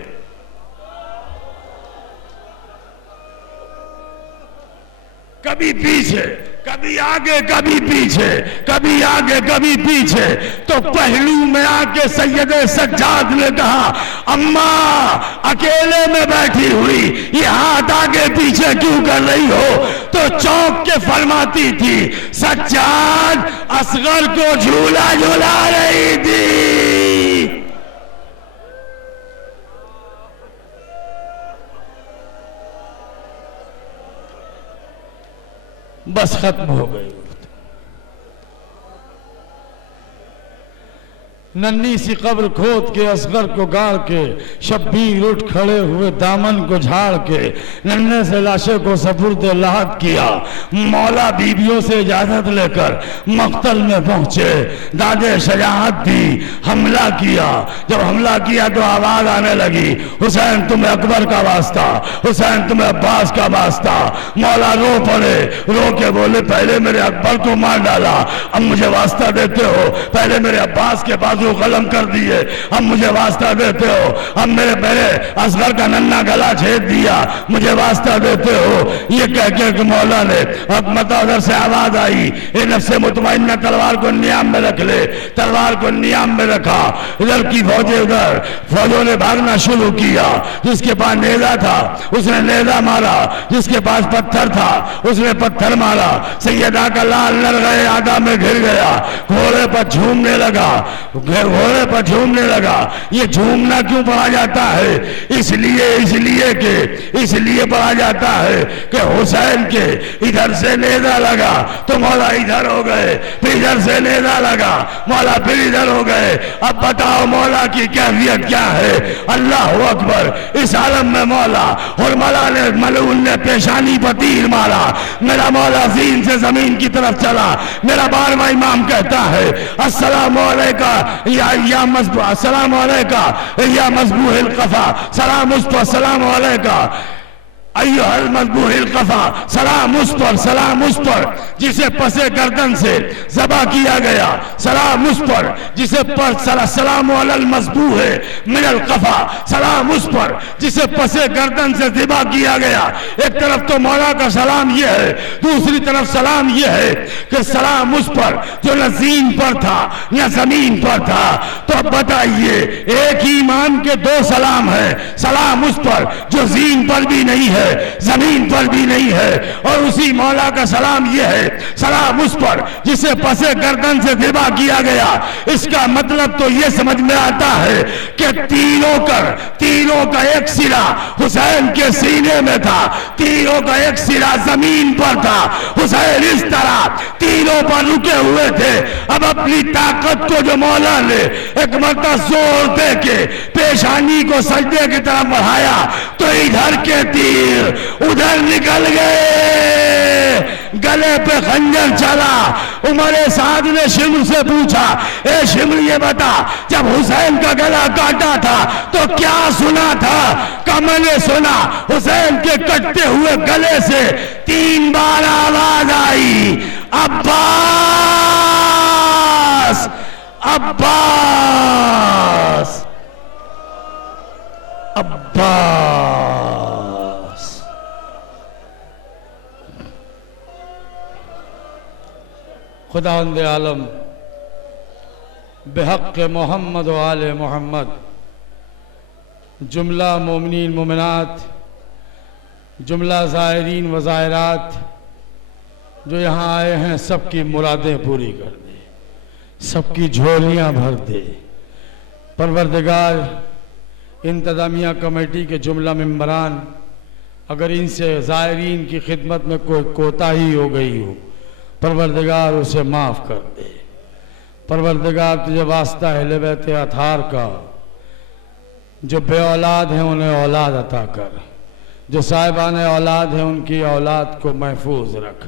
کبھی پیچھے، کبھی آگے کبھی پیچھے، کبھی آگے کبھی پیچھے، تو پہلو میں آ کے سید سجاد نے کہا اماں اکیلے میں بیٹھی ہوئی یہ ہاتھ آگے پیچھے کیوں کر رہی ہو؟ تو چونک کے فرماتی تھی سجاد اصغر کو جھولا جھولا رہی تھی۔ بس ختم ہو گئی۔ ننھی سی قبر کھود کے اصغر کو گاڑ کے شبیر اٹھ کھڑے ہوئے دامن کو جھاڑ کے ننھے سے لاشے کو سپرد لاحق کیا۔ مولا بیبیوں سے اجازت لے کر مقتل میں پہنچے، دادے شجاعت دی، حملہ کیا۔ جب حملہ کیا تو آواز آنے لگی حسین تمہیں اکبر کا واسطہ، حسین تمہیں عباس کا واسطہ۔ مولا رو پڑے، رو کے بولے پہلے میرے اکبر کو مار ڈالا، اب مجھے واسطہ دیتے ہو؟ پہلے میرے عباس کے بازو قلم کر دیے، اب مجھے واسطہ دیتے ہو؟ اب میرے اصغر کا ننھا گلا چھید دیا، مجھے واسطہ دیتے ہو؟ یہ کہہ کے کہ مولا نے حکمت ادھر سے آواز آئی اے نفس مطمئنہ تلوار کو نیام میں رکھ لے۔ تلوار کو نیام میں رکھا، ادھر کی فوجیں ادھر، فوجوں نے بھاگنا شروع کیا۔ جس کے پاس نیزہ تھا اس نے نیزہ مارا، جس کے پاس پتھر تھا اس نے پتھر مارا۔ سیدہ کا لال لڑ گئے، آدھا میں گر گیا، گھوڑے پر جھومنے لگا، گھوڑے پر جھومنے لگا۔ یہ جھومنا کیوں پڑھا جاتا ہے؟ اس لیے پڑھا جاتا ہے کہ حسین کے ادھر سے نیزہ لگا تو مولا ادھر ہو گئے، پھر ادھر سے نیزہ لگا مولا پھر ادھر ہو گئے۔ اب بتاؤ مولا کی کیفیت کیا ہے؟ اللہ اکبر! اس عالم میں مولا اور ملعون نے پیشانی پر تیر مارا، میرا مولا زین سے زمین کی طرف چلا۔ میرا 12واں امام کہتا ہے السلام علیکہ یا مذبوح، السلام علیکہ یا مذبوح القفا، سلام اس پر، سلام علیکہ ایھا المذبوح القفا، سلام اس پر، سلام اس پر جسے پس گردن سے ذبح کیا گیا، سلام اس پر جسے سلام علی المذبوح من القفا، سلام اس پر جسے پس گردن سے ذبح کیا گیا۔ ایک طرف تو مولا کا سلام یہ ہے، دوسری طرف سلام یہ ہے کہ سلام اس پر جو نہ زین پر تھا نہ زمین پر تھا۔ تو اب بتائیے ایک ہی امام کے دو سلام ہیں، سلام اس پر جو زین پر بھی نہیں ہے زمین پر بھی نہیں ہے، اور اسی مولا کا سلام یہ ہے سلام اس پر جسے پسے گردن سے ذبح کیا گیا۔ اس کا مطلب تو یہ سمجھ میں آتا ہے کہ تینوں کا ایک سرا حسین کے سینے میں تھا، تینوں کا ایک سرا زمین پر تھا۔ حسین اس طرح تینوں پر رکے ہوئے تھے۔ اب اپنی طاقت کو جو مولا نے ایک مرتبہ زور دے کے پیشانی کو سجدے کی طرف بڑھایا تو ادھر کے تیر ادھر نکل گئے، گلے پہ خنجر چلا۔ عمر سعد نے شمر سے پوچھا اے شمر یہ بتا جب حسین کا گلا کاٹا تھا تو کیا سنا تھا؟ کہ میں نے سنا حسین کے کٹتے ہوئے گلے سے 3 بار آواز آئی عباس عباس عباس۔ خداوند عالم بحق محمد و آل محمد جملہ مومنین مومنات، جملہ زائرین و زائرات جو یہاں آئے ہیں سب کی مرادیں پوری کر دے، سب کی جھولیاں بھر دے۔ پروردگار انتظامیہ کمیٹی کے جملہ ممبران، اگر ان سے زائرین کی خدمت میں کوئی کوتاہی ہو گئی ہو، پروردگار اسے معاف کر دے۔ پروردگار تجھے واسطہ اہل بیت اطہار کا، جو بے اولاد ہیں انہیں اولاد عطا کر، جو صاحبان اولاد ہیں ان کی اولاد کو محفوظ رکھ۔